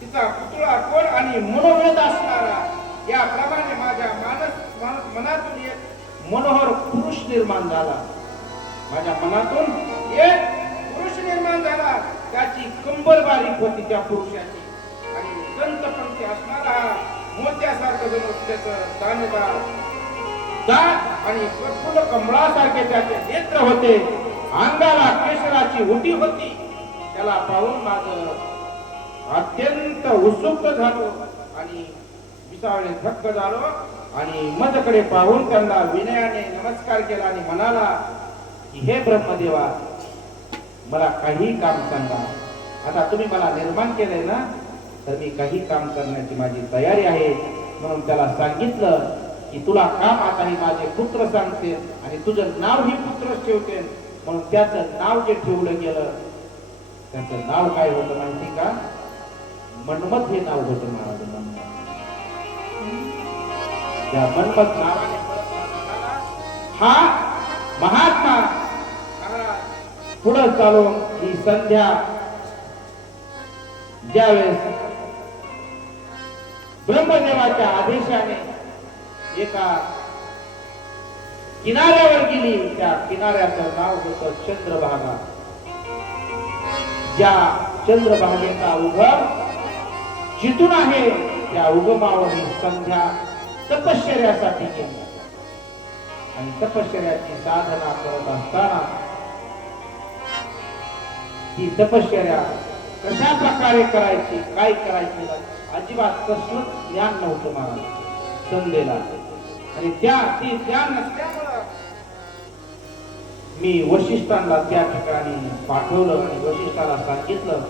तिचा पुतळा कोण आणि मनोवेद असणारा, याप्रमाणे माझ्या मनातून एक मनोहर पुरुष निर्माण झाला. माझ्या मनातून एक पुरुष निर्माण झाला. त्याची कंबर बारीक होती त्या पुरुषाची, आणि दंतपंथी असणारा, मोत्यासारखं जणू त्याचं दाणेदार दात, आणि प्रफुल्ल कमळासारखे त्याचे नेत्र होते. अंगाला केशराची उटी होती. त्याला पाहून माझं अत्यंत उत्सुक झालो, आणि विसावणे थक्क झालो, आणि माझ्याकडे पाहून त्यांना विनयाने नमस्कार केला, आणि म्हणाला की हे ब्रह्मदेवा, मला काही काम सांगा. आता तुम्ही मला निर्माण केलंय ना, तर मी काही काम करण्याची माझी तयारी आहे. म्हणून त्याला सांगितलं की तुला काम आता ही माझे पुत्र सांगते, आणि तुझं नाव ही पुत्रच ठेवते. म्हणून त्याचं नाव जे ठेवलं गेलं, त्याचं नाव काय होतं माहिती का? मन्मथ हे नाव होतं महाराजांना. त्या मन्मथ नावाने हा महात्मा पुढे चालून ही संध्या ज्यावेळेस ब्रह्मदेवाच्या आदेशाने एका किनाऱ्यावर गेली, त्या किनाऱ्याचं नाव होतं चंद्रभागा. ज्या चंद्रभागेचा उगम जिथून आहे, त्या उगमावर ही संध्या तपश्चर्यासाठी गेली, आणि तपश्चर्याची साधना करत असताना ती तपश्चर्या कशा प्रकारे करायची, काय करायची, अजिबात कसलंच ज्ञान नव्हतं महाराज संध्येला. आणि ती ज्ञान नसल्यामुळं मी वशिष्ठांना त्या ठिकाणी पाठवलं आणि वशिष्ठाला सांगितलं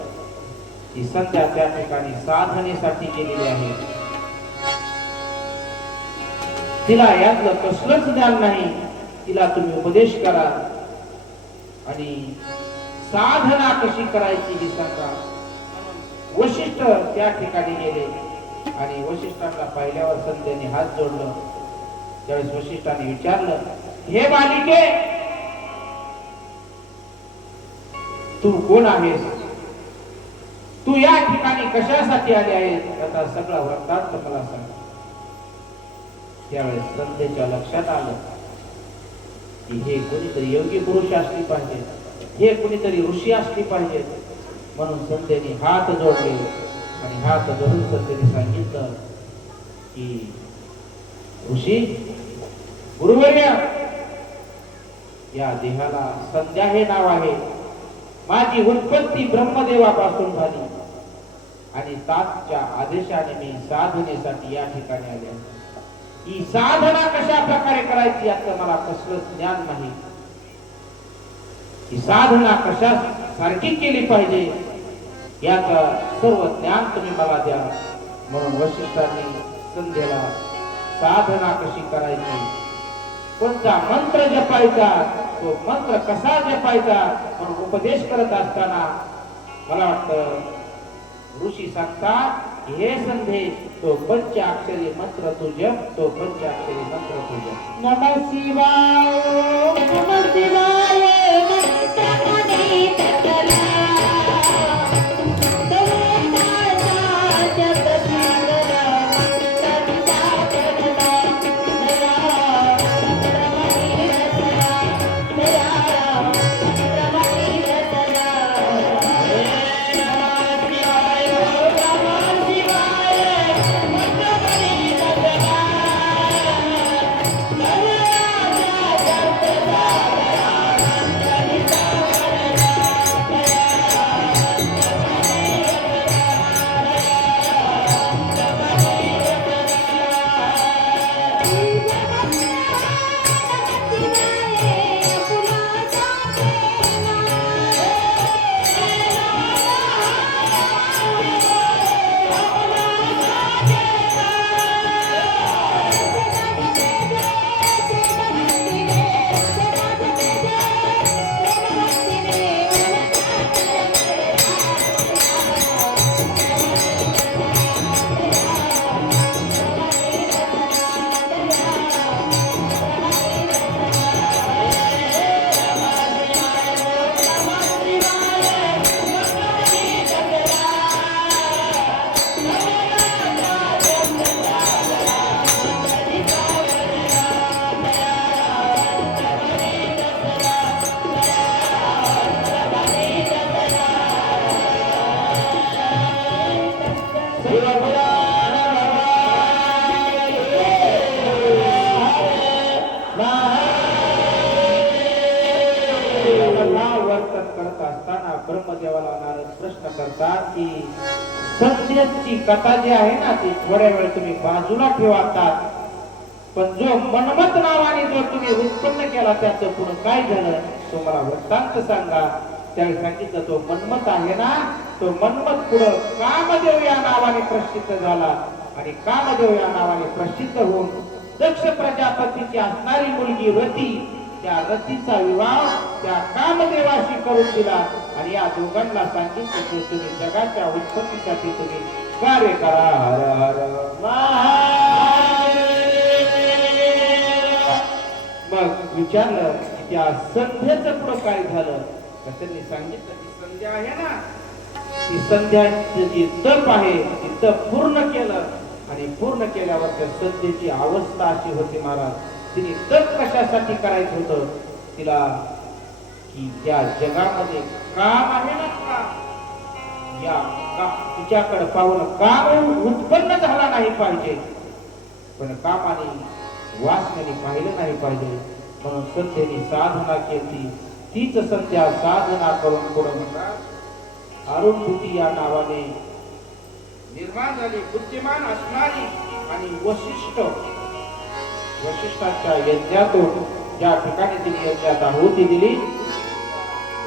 की संध्या त्या ठिकाणी साधनेसाठी गेलेली आहे. तिला यातलं कसलंच ज्ञान नाही. तिला तुम्ही उपदेश करा आणि साधना कशी करायची हे सांगा. वशिष्ठ त्या ठिकाणी गेले आणि वशिष्ठांना पाहिल्यावर संध्याने हात जोडलं. त्यावेळेस वशिष्ठाने विचारलं, हे बालिके, तू कोण आहेस? तू या ठिकाणी कशासाठी आले आहेस? त्याचा सगळा वृत्तांत मला सांग. त्यावेळेस संध्येच्या लक्षात आलं की हे कोणीतरी योगी पुरुष असली पाहिजे, हे कोणीतरी ऋषी असली पाहिजे. म्हणून संध्येने हात जोडले आणि हात जोडून संध्येने सांगितलं की ऋषी गुरुवर्य, या देहाला संध्या हे नाव आहे. माझी उत्पत्ती ब्रह्मदेवापासून झाली आणि तातच्या आदेशाने मी साधनेसाठी या ठिकाणी आले. ही साधना कशा प्रकारे करायची याचं मला कसलंच ज्ञान नाही. ही साधना कशा सारखी केली पाहिजे याचं सर्व ज्ञान तुम्ही मला द्या. म्हणून वशिष्ठांनी संध्येला साधना कशी करायची, कोणता मंत्र जपायचा, तो मंत्र कसा जपायचा म्हणून उपदेश करत असताना मला वाटतं ऋषी सांगतात, हे संधे तो पंचाक्षरी मंत्र तू जप, तो पंचाक्षरी मंत्र तू जप. नमः शिवाय नमः शिवाय मंत्रमणि तकला ब्रह्मदेवाला नारद प्रश्न करतात की सत्याची कथा जी आहे ना ती थोड्या वेळ तुम्ही बाजूला ठेवतात, पण जो मनमत नावाने जो तुम्ही उत्पन्न केला त्याचं पुढे काय झालं तो मला वृत्तांत सांगा. त्यावेळी सांगितलं तो मनमत आहे ना, तो मनमत पुढे कामदेव या नावाने प्रसिद्ध झाला आणि कामदेव या नावाने प्रसिद्ध होऊन दक्ष प्रजापतीची असणारी मुलगी रती, त्या रतीचा विवाह त्या कामदेवाशी करून दिला आणि या दोघांना सांगितलं की तुम्ही जगाच्या उत्पत्तीसाठी तुम्ही कार्य करा. हर हर महादेव. मग विचारलं की त्या संध्याचं पुढं काय झालं तर त्यांनी सांगितलं की संध्या आहे ना, ती संध्याची जी तप आहे ती तप पूर्ण केलं आणि पूर्ण केल्यावर त्या संध्येची अवस्था अशी होती महाराज, तिने तप कशासाठी करायचं होतं तिला की त्या जगामध्ये काम आहे ना काम, या तिच्याकडे पाहून काम उत्पन्न झाला नाही पाहिजे पण कामाने वासनेने पाहिलं नाही पाहिजे. म्हणून संध्येने साधना केली. तीच संध्या साधना करून पुढे म्हणतात अरुंधती या नावाने निर्माण झाली, बुद्धिमान असणारी आणि वशिष्ठाच्या यज्ञातून ज्या ठिकाणी तिने यज्ञात आहुती दिली,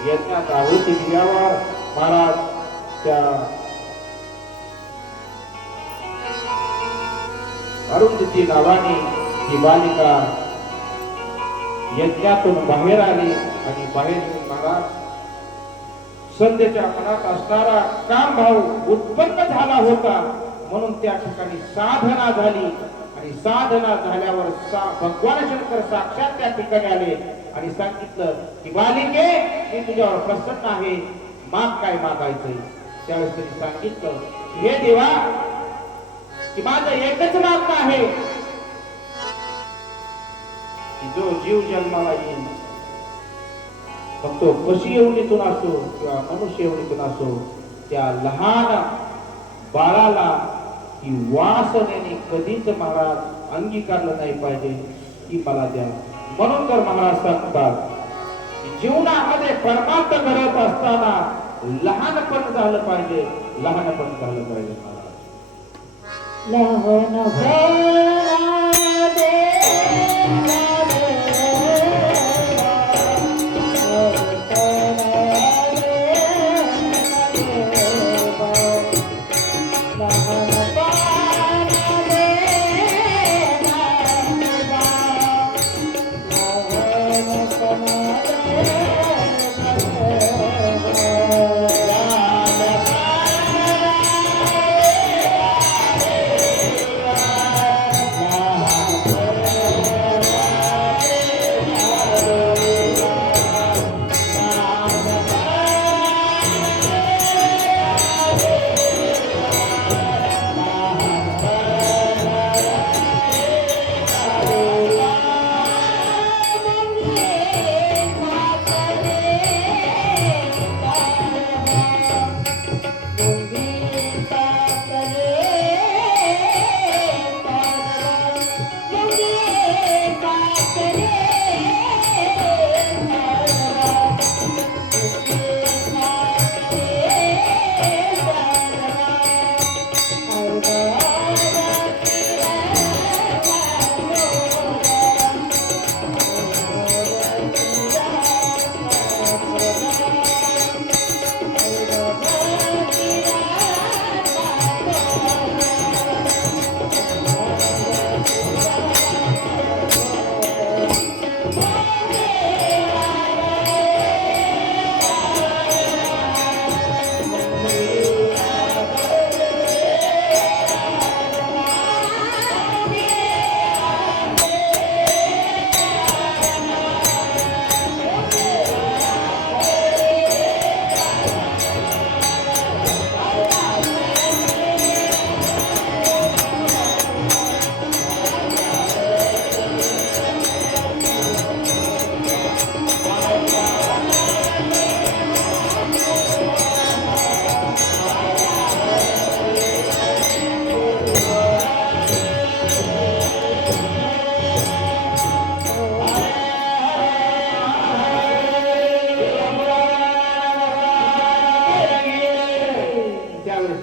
यज्ञात आहुती दिल्यावर महाराज त्या अरुंधती नावाने ही बालिका यज्ञातून बाहेर आली आणि बाहेर येऊन महाराज संध्येच्या मनात असणारा काम भाव उत्पन्न झाला होता, म्हणून त्या ठिकाणी साधना झाली आणि साधना झाल्यावर भगवान शंकर साक्षात त्या ठिकाणी आले आणि सांगितलं की बालिके, मी तुझ्यावर प्रसन्न आहे, माग काय मागायचंय. त्यावेळेस त्यांनी सांगितलं हे देवा, की माझं एकच मागणं आहे की जो जीव जन्माला येईल, फक्त पशु येवणीतून असो किंवा मनुष्य येवणीतून असो, त्या लहान बाळाला ही वासनेने कधीच महाराज अंगीकारलं नाही पाहिजे, की मला द्या. म्हणून तर महाराज सांगतात जीवनामध्ये परमार्थ करत असताना लहानपण झालं पाहिजे, लहानपण झालं पाहिजे महाराज.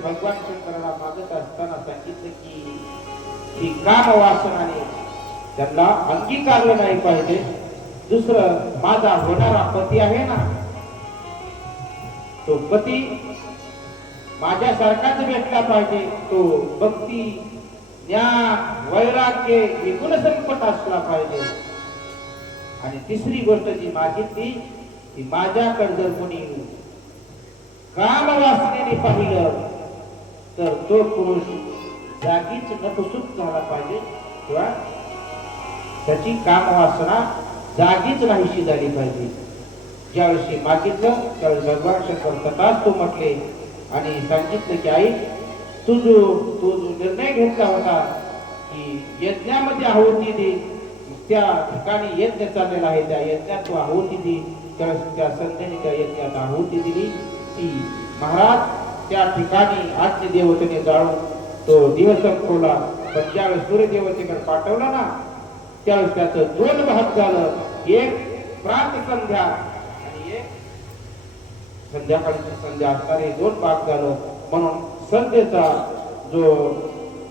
भगवान शंकराला मागत असताना सांगितलं की ही काम वासनाने त्यांना अंगीकारलं नाही पाहिजे. दुसरं, माझा होणारा पती आहे ना, तो पती माझ्यासारखाच भेटला पाहिजे. तो भक्ती, ज्ञान, वैराग्य हे गुणसंपन्न असला पाहिजे. आणि तिसरी गोष्ट जी मागितली ती, माझ्याकडे जर कोणी काम वासनेने पाहिलं तर तो पुरुष जागीच नपुसक झाला पाहिजे किंवा त्याची काम वासना जागीच नाहीशी झाली पाहिजे. ज्यावेळी मागितलं त्यावेळी भगवान शंकर तथास्तु म्हटले आणि सांगितलं की आई, तू जो निर्णय घेतला होता की यज्ञामध्ये आहुती दे, त्या ठिकाणी यज्ञ चाललेला आहे, त्या यज्ञात तू आहुती दे. त्या संध्येने त्या यज्ञात आहुती दिली. ती महाराज त्या ठिकाणी आज्ञ देवतेने जाळून तो दिवस संपवला. पण ज्यावेळेस सूर्य देवतेकडे पाठवला ना, त्यावेळेस त्याचं 2 भाग झालं. एक प्रात संध्या आणि एक संध्याकाळची संध्या असणारे 2 भाग झालं. म्हणून संध्येचा जो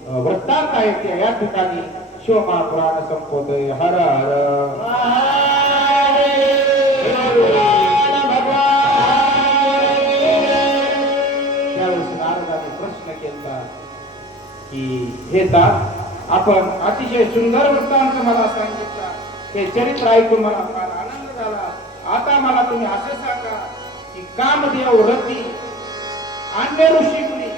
वृत्तांत आहे त्या या ठिकाणी शिवमहापुराण संपवतोय. हर हर की हे तास आपण अतिशय सुंदर वृत्तांत मला सांगितला. हे चरित्र ऐकून मला फार आनंद झाला. आता मला तुम्ही असं सांगा की कामदेव रती अन्य ऋषी मुनी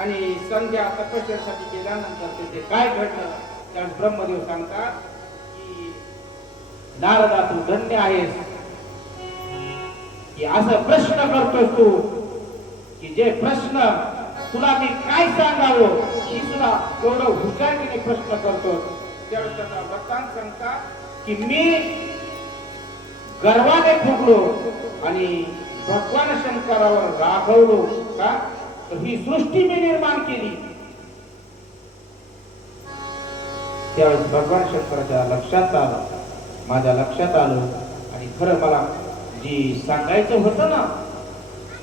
आणि संध्या तपस्यासाठी गेल्यानंतर तिथे काय घडलं. त्यावेळेस ब्रह्मदेव सांगतात की नारदा तू धन्य आहेस की असं प्रश्न करतोस तू की जे प्रश्न तुला मी काय सांगावं ही सुद्धा एवढं हुशारीने प्रश्न करतो. त्यावेळेस त्याचा वृत्तांत सांगतात की मी गर्वाने फुगलो आणि भगवान शंकरावर रागवलो का तर ही सृष्टी मी निर्माण केली. त्यावेळेस भगवान शंकराच्या लक्षात आलं, माझ्या लक्षात आलं आणि खरं मला जी सांगायचं होतं ना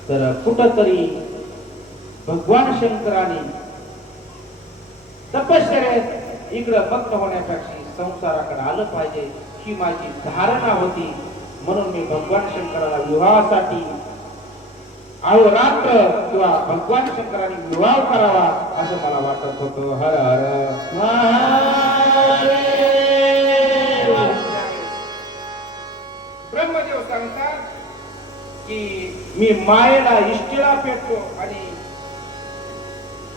तर कुठंतरी भगवान शंकराने तपश्चर्यात इकडं मग्न होण्यापेक्षा संसाराकडे आलं पाहिजे ही माझी धारणा होती. म्हणून मी भगवान शंकराला विवाहासाठी अहोरात्र किंवा भगवान शंकराने विवाह करावा असं मला वाटत होतं. हर हर महादेव. ब्रह्मदेव सांगतात की मी मायेला इष्टीला पेटतो आणि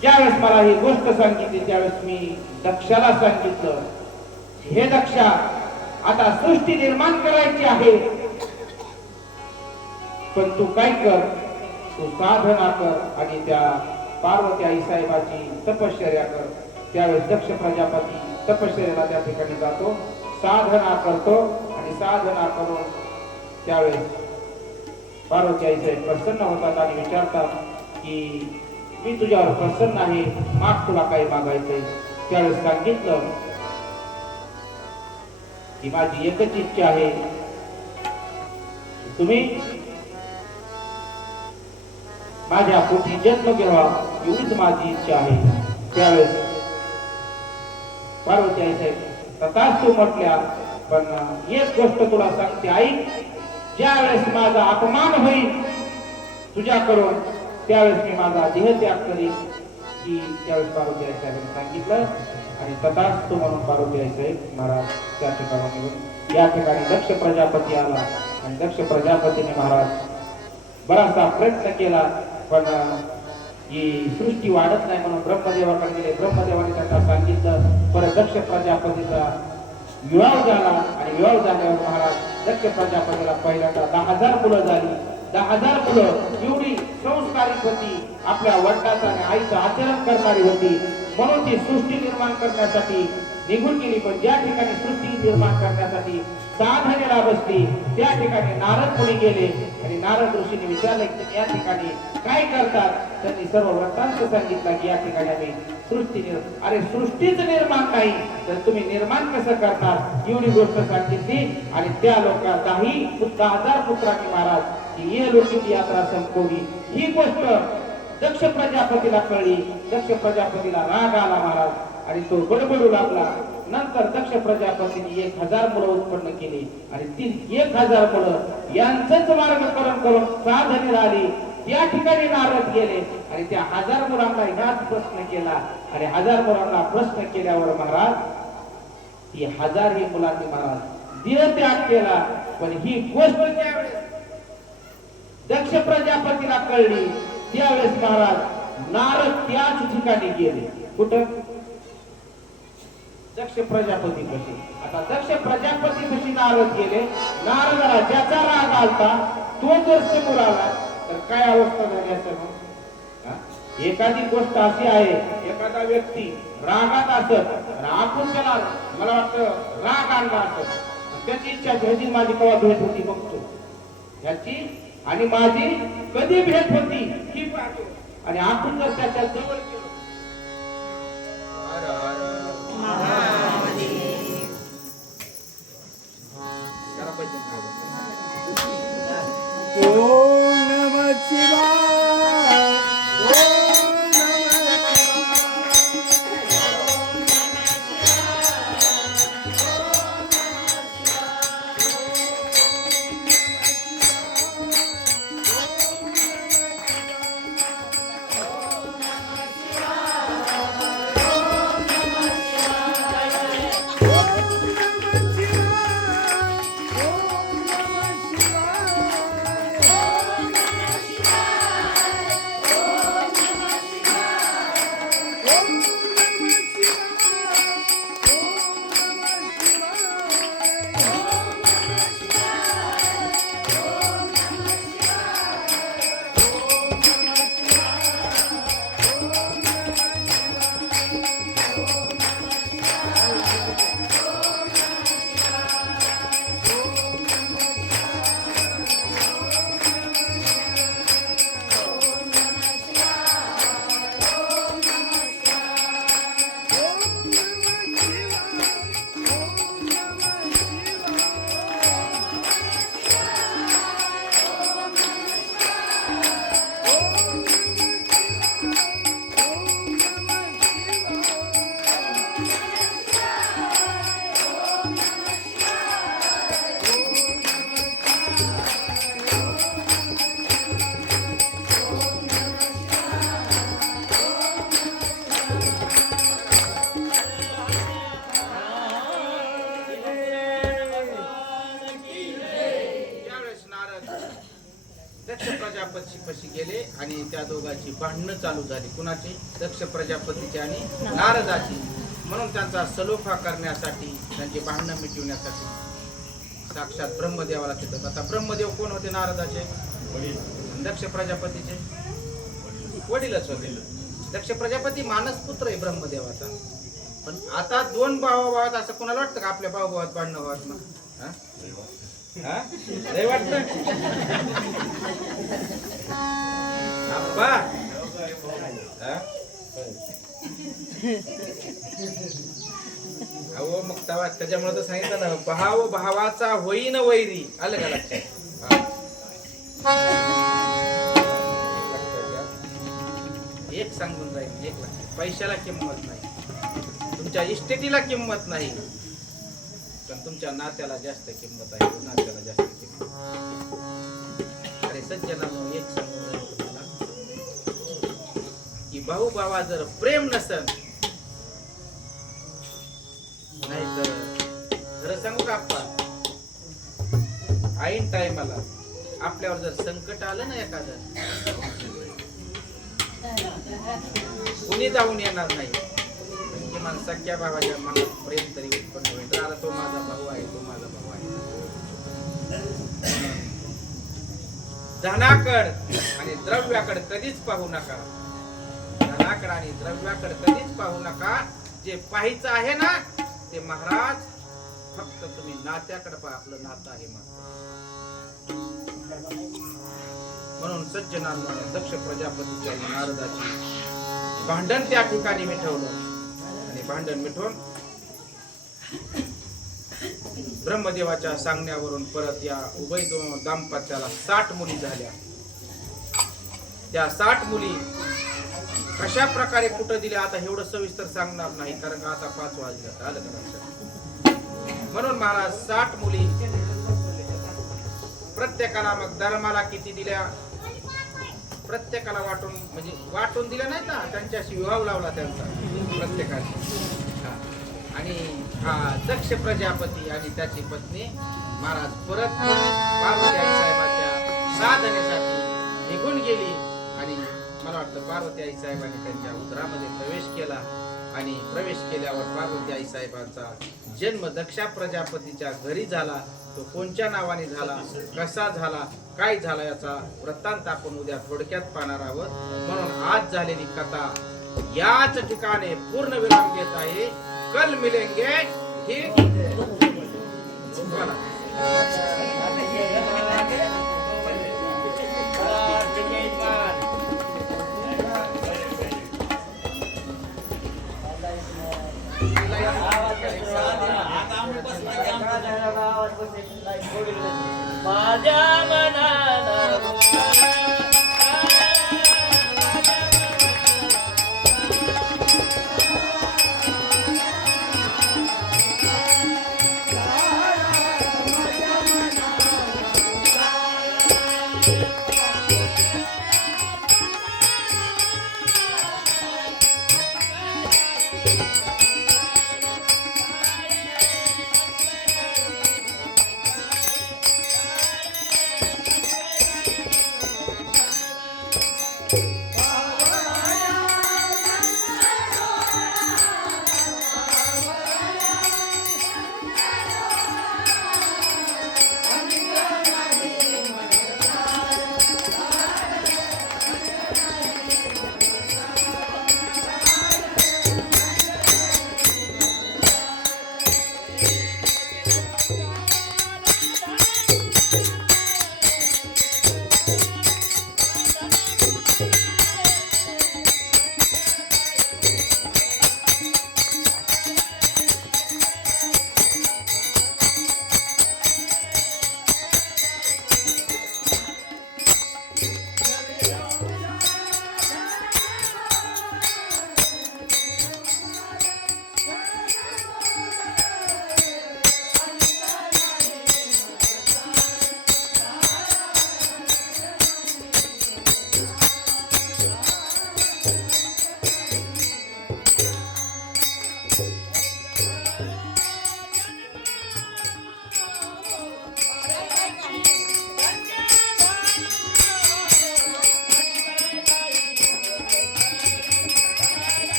ज्यावेळेस मला ही गोष्ट सांगितली त्यावेळेस मी दक्षाला सांगितलं, हे दक्षा आता सृष्टी निर्माण करायची आहे पण तू काय कर, तू साधना कर आणि त्या पार्वती आई साहेबाची तपश्चर्या कर. त्यावेळेस दक्ष प्रजापती तपश्चर्याला त्या ठिकाणी जातो, साधना करतो आणि साधना करून त्यावेळेस पार्वती आई साहेब प्रसन्न होतात आणि विचारतात की मी तुझ्यावर प्रसन्न आहे, माग तुला काही मागायचंय. त्यावेळेस सांगितलं की माझी एकच इच्छा आहे, तुम्ही माझ्या पोटी जन्म घ्यावा एवढीच माझी इच्छा आहे. त्यावेळेस पार्वती आई साहेब तथास्तु म्हटल्या, पण एक गोष्ट तुला सांगते आई, ज्या वेळेस माझा अपमान होईल तुझ्याकडून त्यावेळेस मी माझा देहत्याग करीन. की त्यावेळेस पार्वती आई साहेबांनी सांगितलं आणि तथास्तु म्हणून पार्वती आई साहेब महाराज त्या ठिकाणी निघून या ठिकाणी दक्ष प्रजापती आला आणि दक्ष प्रजापतीने महाराज बराचसा प्रयत्न केला पण ही सृष्टी वाढत नाही म्हणून ब्रह्मदेवाकडे गेले. ब्रह्मदेवाने त्यांना सांगितलं. परत दक्ष प्रजापतीचा विवाह झाला आणि विवाह झाल्यावर महाराज दक्ष प्रजापतीला पहिल्यांदा 10,000 मुलं झाली. 10,000 मुलं एवढी संस्कारिक होती, आपल्या वडिलांचं आणि आईचं आचरण करणारी होती म्हणून ती सृष्टी निर्माण करण्यासाठी निघून गेली. पण ज्या ठिकाणी सृष्टी निर्माण करण्यासाठी साधनेला बसली त्या ठिकाणी नारद मुनी गेले आणि नारद ऋषीने विचारले की या ठिकाणी काय करतात. त्यांनी सर्व वृत्तांत सांगितला की या ठिकाणी आम्ही अरे सृष्टीच निर्माण नाही तर तुम्ही निर्माण कसं करतात एवढी गोष्ट सांगितली. आणि त्या लोकांना 10,000 पुत्रांनी महाराज ही ये लोकीची यात्रा संपवली. ही गोष्ट दक्ष प्रजापतीला कळली. दक्ष प्रजापतीला राग आला महाराज आणि तो बडबडू लागला. नंतर दक्ष प्रजापतीने 1,000 मुलं उत्पन्न केली आणि ती 1,000 मुलं यांचंच मार्गकरण करून साधनेला आली. या ठिकाणी नारद गेले आणि त्या 1,000 मुलांना ह्याच प्रश्न केला आणि 1,000 मुलांना प्रश्न केल्यावर महाराज ती 1,000 ही मुलांनी महाराज देहत्याग केला. पण ही गोष्ट ज्यावेळेस दक्ष प्रजापतीला कळली त्यावेळेस महाराज नारद त्याच ठिकाणी गेले. कुठं? दक्ष प्रजापती कशी. आता दक्ष प्रजापती कशी नारद गेले. नारदाला ज्याचा राग आलता तो जर समोर आला तर काय अवस्था झाली असेल. एखादी गोष्ट अशी आहे, एखादा व्यक्ती रागात असत आपण त्याला मला वाटतं राग आणला असत त्याची इच्छा ह्याची माझी केव्हा भेट होती बघतो, ह्याची आणि माझी कधी भेट होती ही पाहतो आणि आपण जर त्याच्या जवळ गेलो ओम नमः शिवाय. ओम नमः शिवाय. त्या दोघांची भांडणं चालू झाली. कुणाची? दक्ष प्रजापतीची आणि नारदाची. म्हणून त्यांचा सलोखा करण्यासाठी, त्यांची भांडणं मिटवण्यासाठी साक्षात ब्रह्मदेवाला तिथं. आता ब्रह्मदेव कोण होते? नारदाचे दक्ष प्रजापतीचे वडीलच होते. दक्ष प्रजापती मानसपुत्र आहे ब्रह्मदेवाचा. पण आता दोन भावाभावात असं कोणाला वाटतं का आपल्या भावाभावात भांडणं व्हावत ना? वाटत अहो मग त्याच्यामुळे तर सांगितलं ना, भाव भावाचा होईन वैरी. आलं का लक्षात? एक सांगून राहील, एक लक्षात. पैशाला किंमत नाही, तुमच्या इस्टेटीला किंमत नाही, पण तुमच्या नात्याला जास्त किंमत आहे. नात्याला जास्त किंमत. अरे सज्जनांनो, एक सांगून राहील तुम्हाला की भाऊ भावा जर प्रेम नसल, नाही तर खरं सांगू का आपण, ऐन टाइमाला आपल्यावर जर संकट आलं ना एखादं, कुणी जाऊन येणार नाही. किमान सख्या भावाच्या मनात प्रेम तरी उत्पन्न होईल. तर आता तो माझा भाऊ आहे, तो माझा भाऊ आहे. धनाकड आणि द्रव्याकडे कधीच पाहू नका. धनाकड आणि द्रव्याकडे कधीच पाहू नका. जे पाहायचं आहे ना ते महाराज, फक्त तुम्ही नात्याकडे पहा. आपलं नातं आहे म्हणून सज्जनांना दक्ष प्रजापतीच्या आणि नारदाची भांडण त्या ठिकाणी मिटवलं. आणि भांडण मिटवून ब्रह्मदेवाच्या सांगण्यावरून परत या उभय दाम्पत्याला 60 मुली झाल्या. त्या 60 मुली कशा प्रकारे कुठं दिल्या आता एवढं सविस्तर सांगणार नाही, कारण का आता 5 वाजले. आलं का लक्षात? म्हणून महाराज 60 मुली प्रत्येकाला, मग धर्माला किती दिल्या, प्रत्येकाला वाटून, म्हणजे वाटून दिल्या नाही ना, त्यांच्याशी विवाह लावला त्यांचा प्रत्येकाशी. आणि हा दक्ष प्रजापती आणि त्याची पत्नी महाराज परत पार्वती आई साहेबाच्या साधनेसाठी निघून गेली. आणि मला वाटतं पार्वती आई साहेबांनी त्यांच्या उदरामध्ये प्रवेश केला. आणि प्रवेश केल्यावर पार्वती आई साहेबांचा जन्म दक्षा प्रजापतीच्या घरी झाला. तो कोणत्या नावाने झाला, कसा झाला, काय झाला, याचा वृत्तांत आपण उद्या थोडक्यात पाहणार आहोत. म्हणून आज झालेली कथा याच ठिकाणी पूर्ण विराम घेत आहे. कल मिलेंगे ही माझ्या मनाला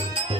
आहे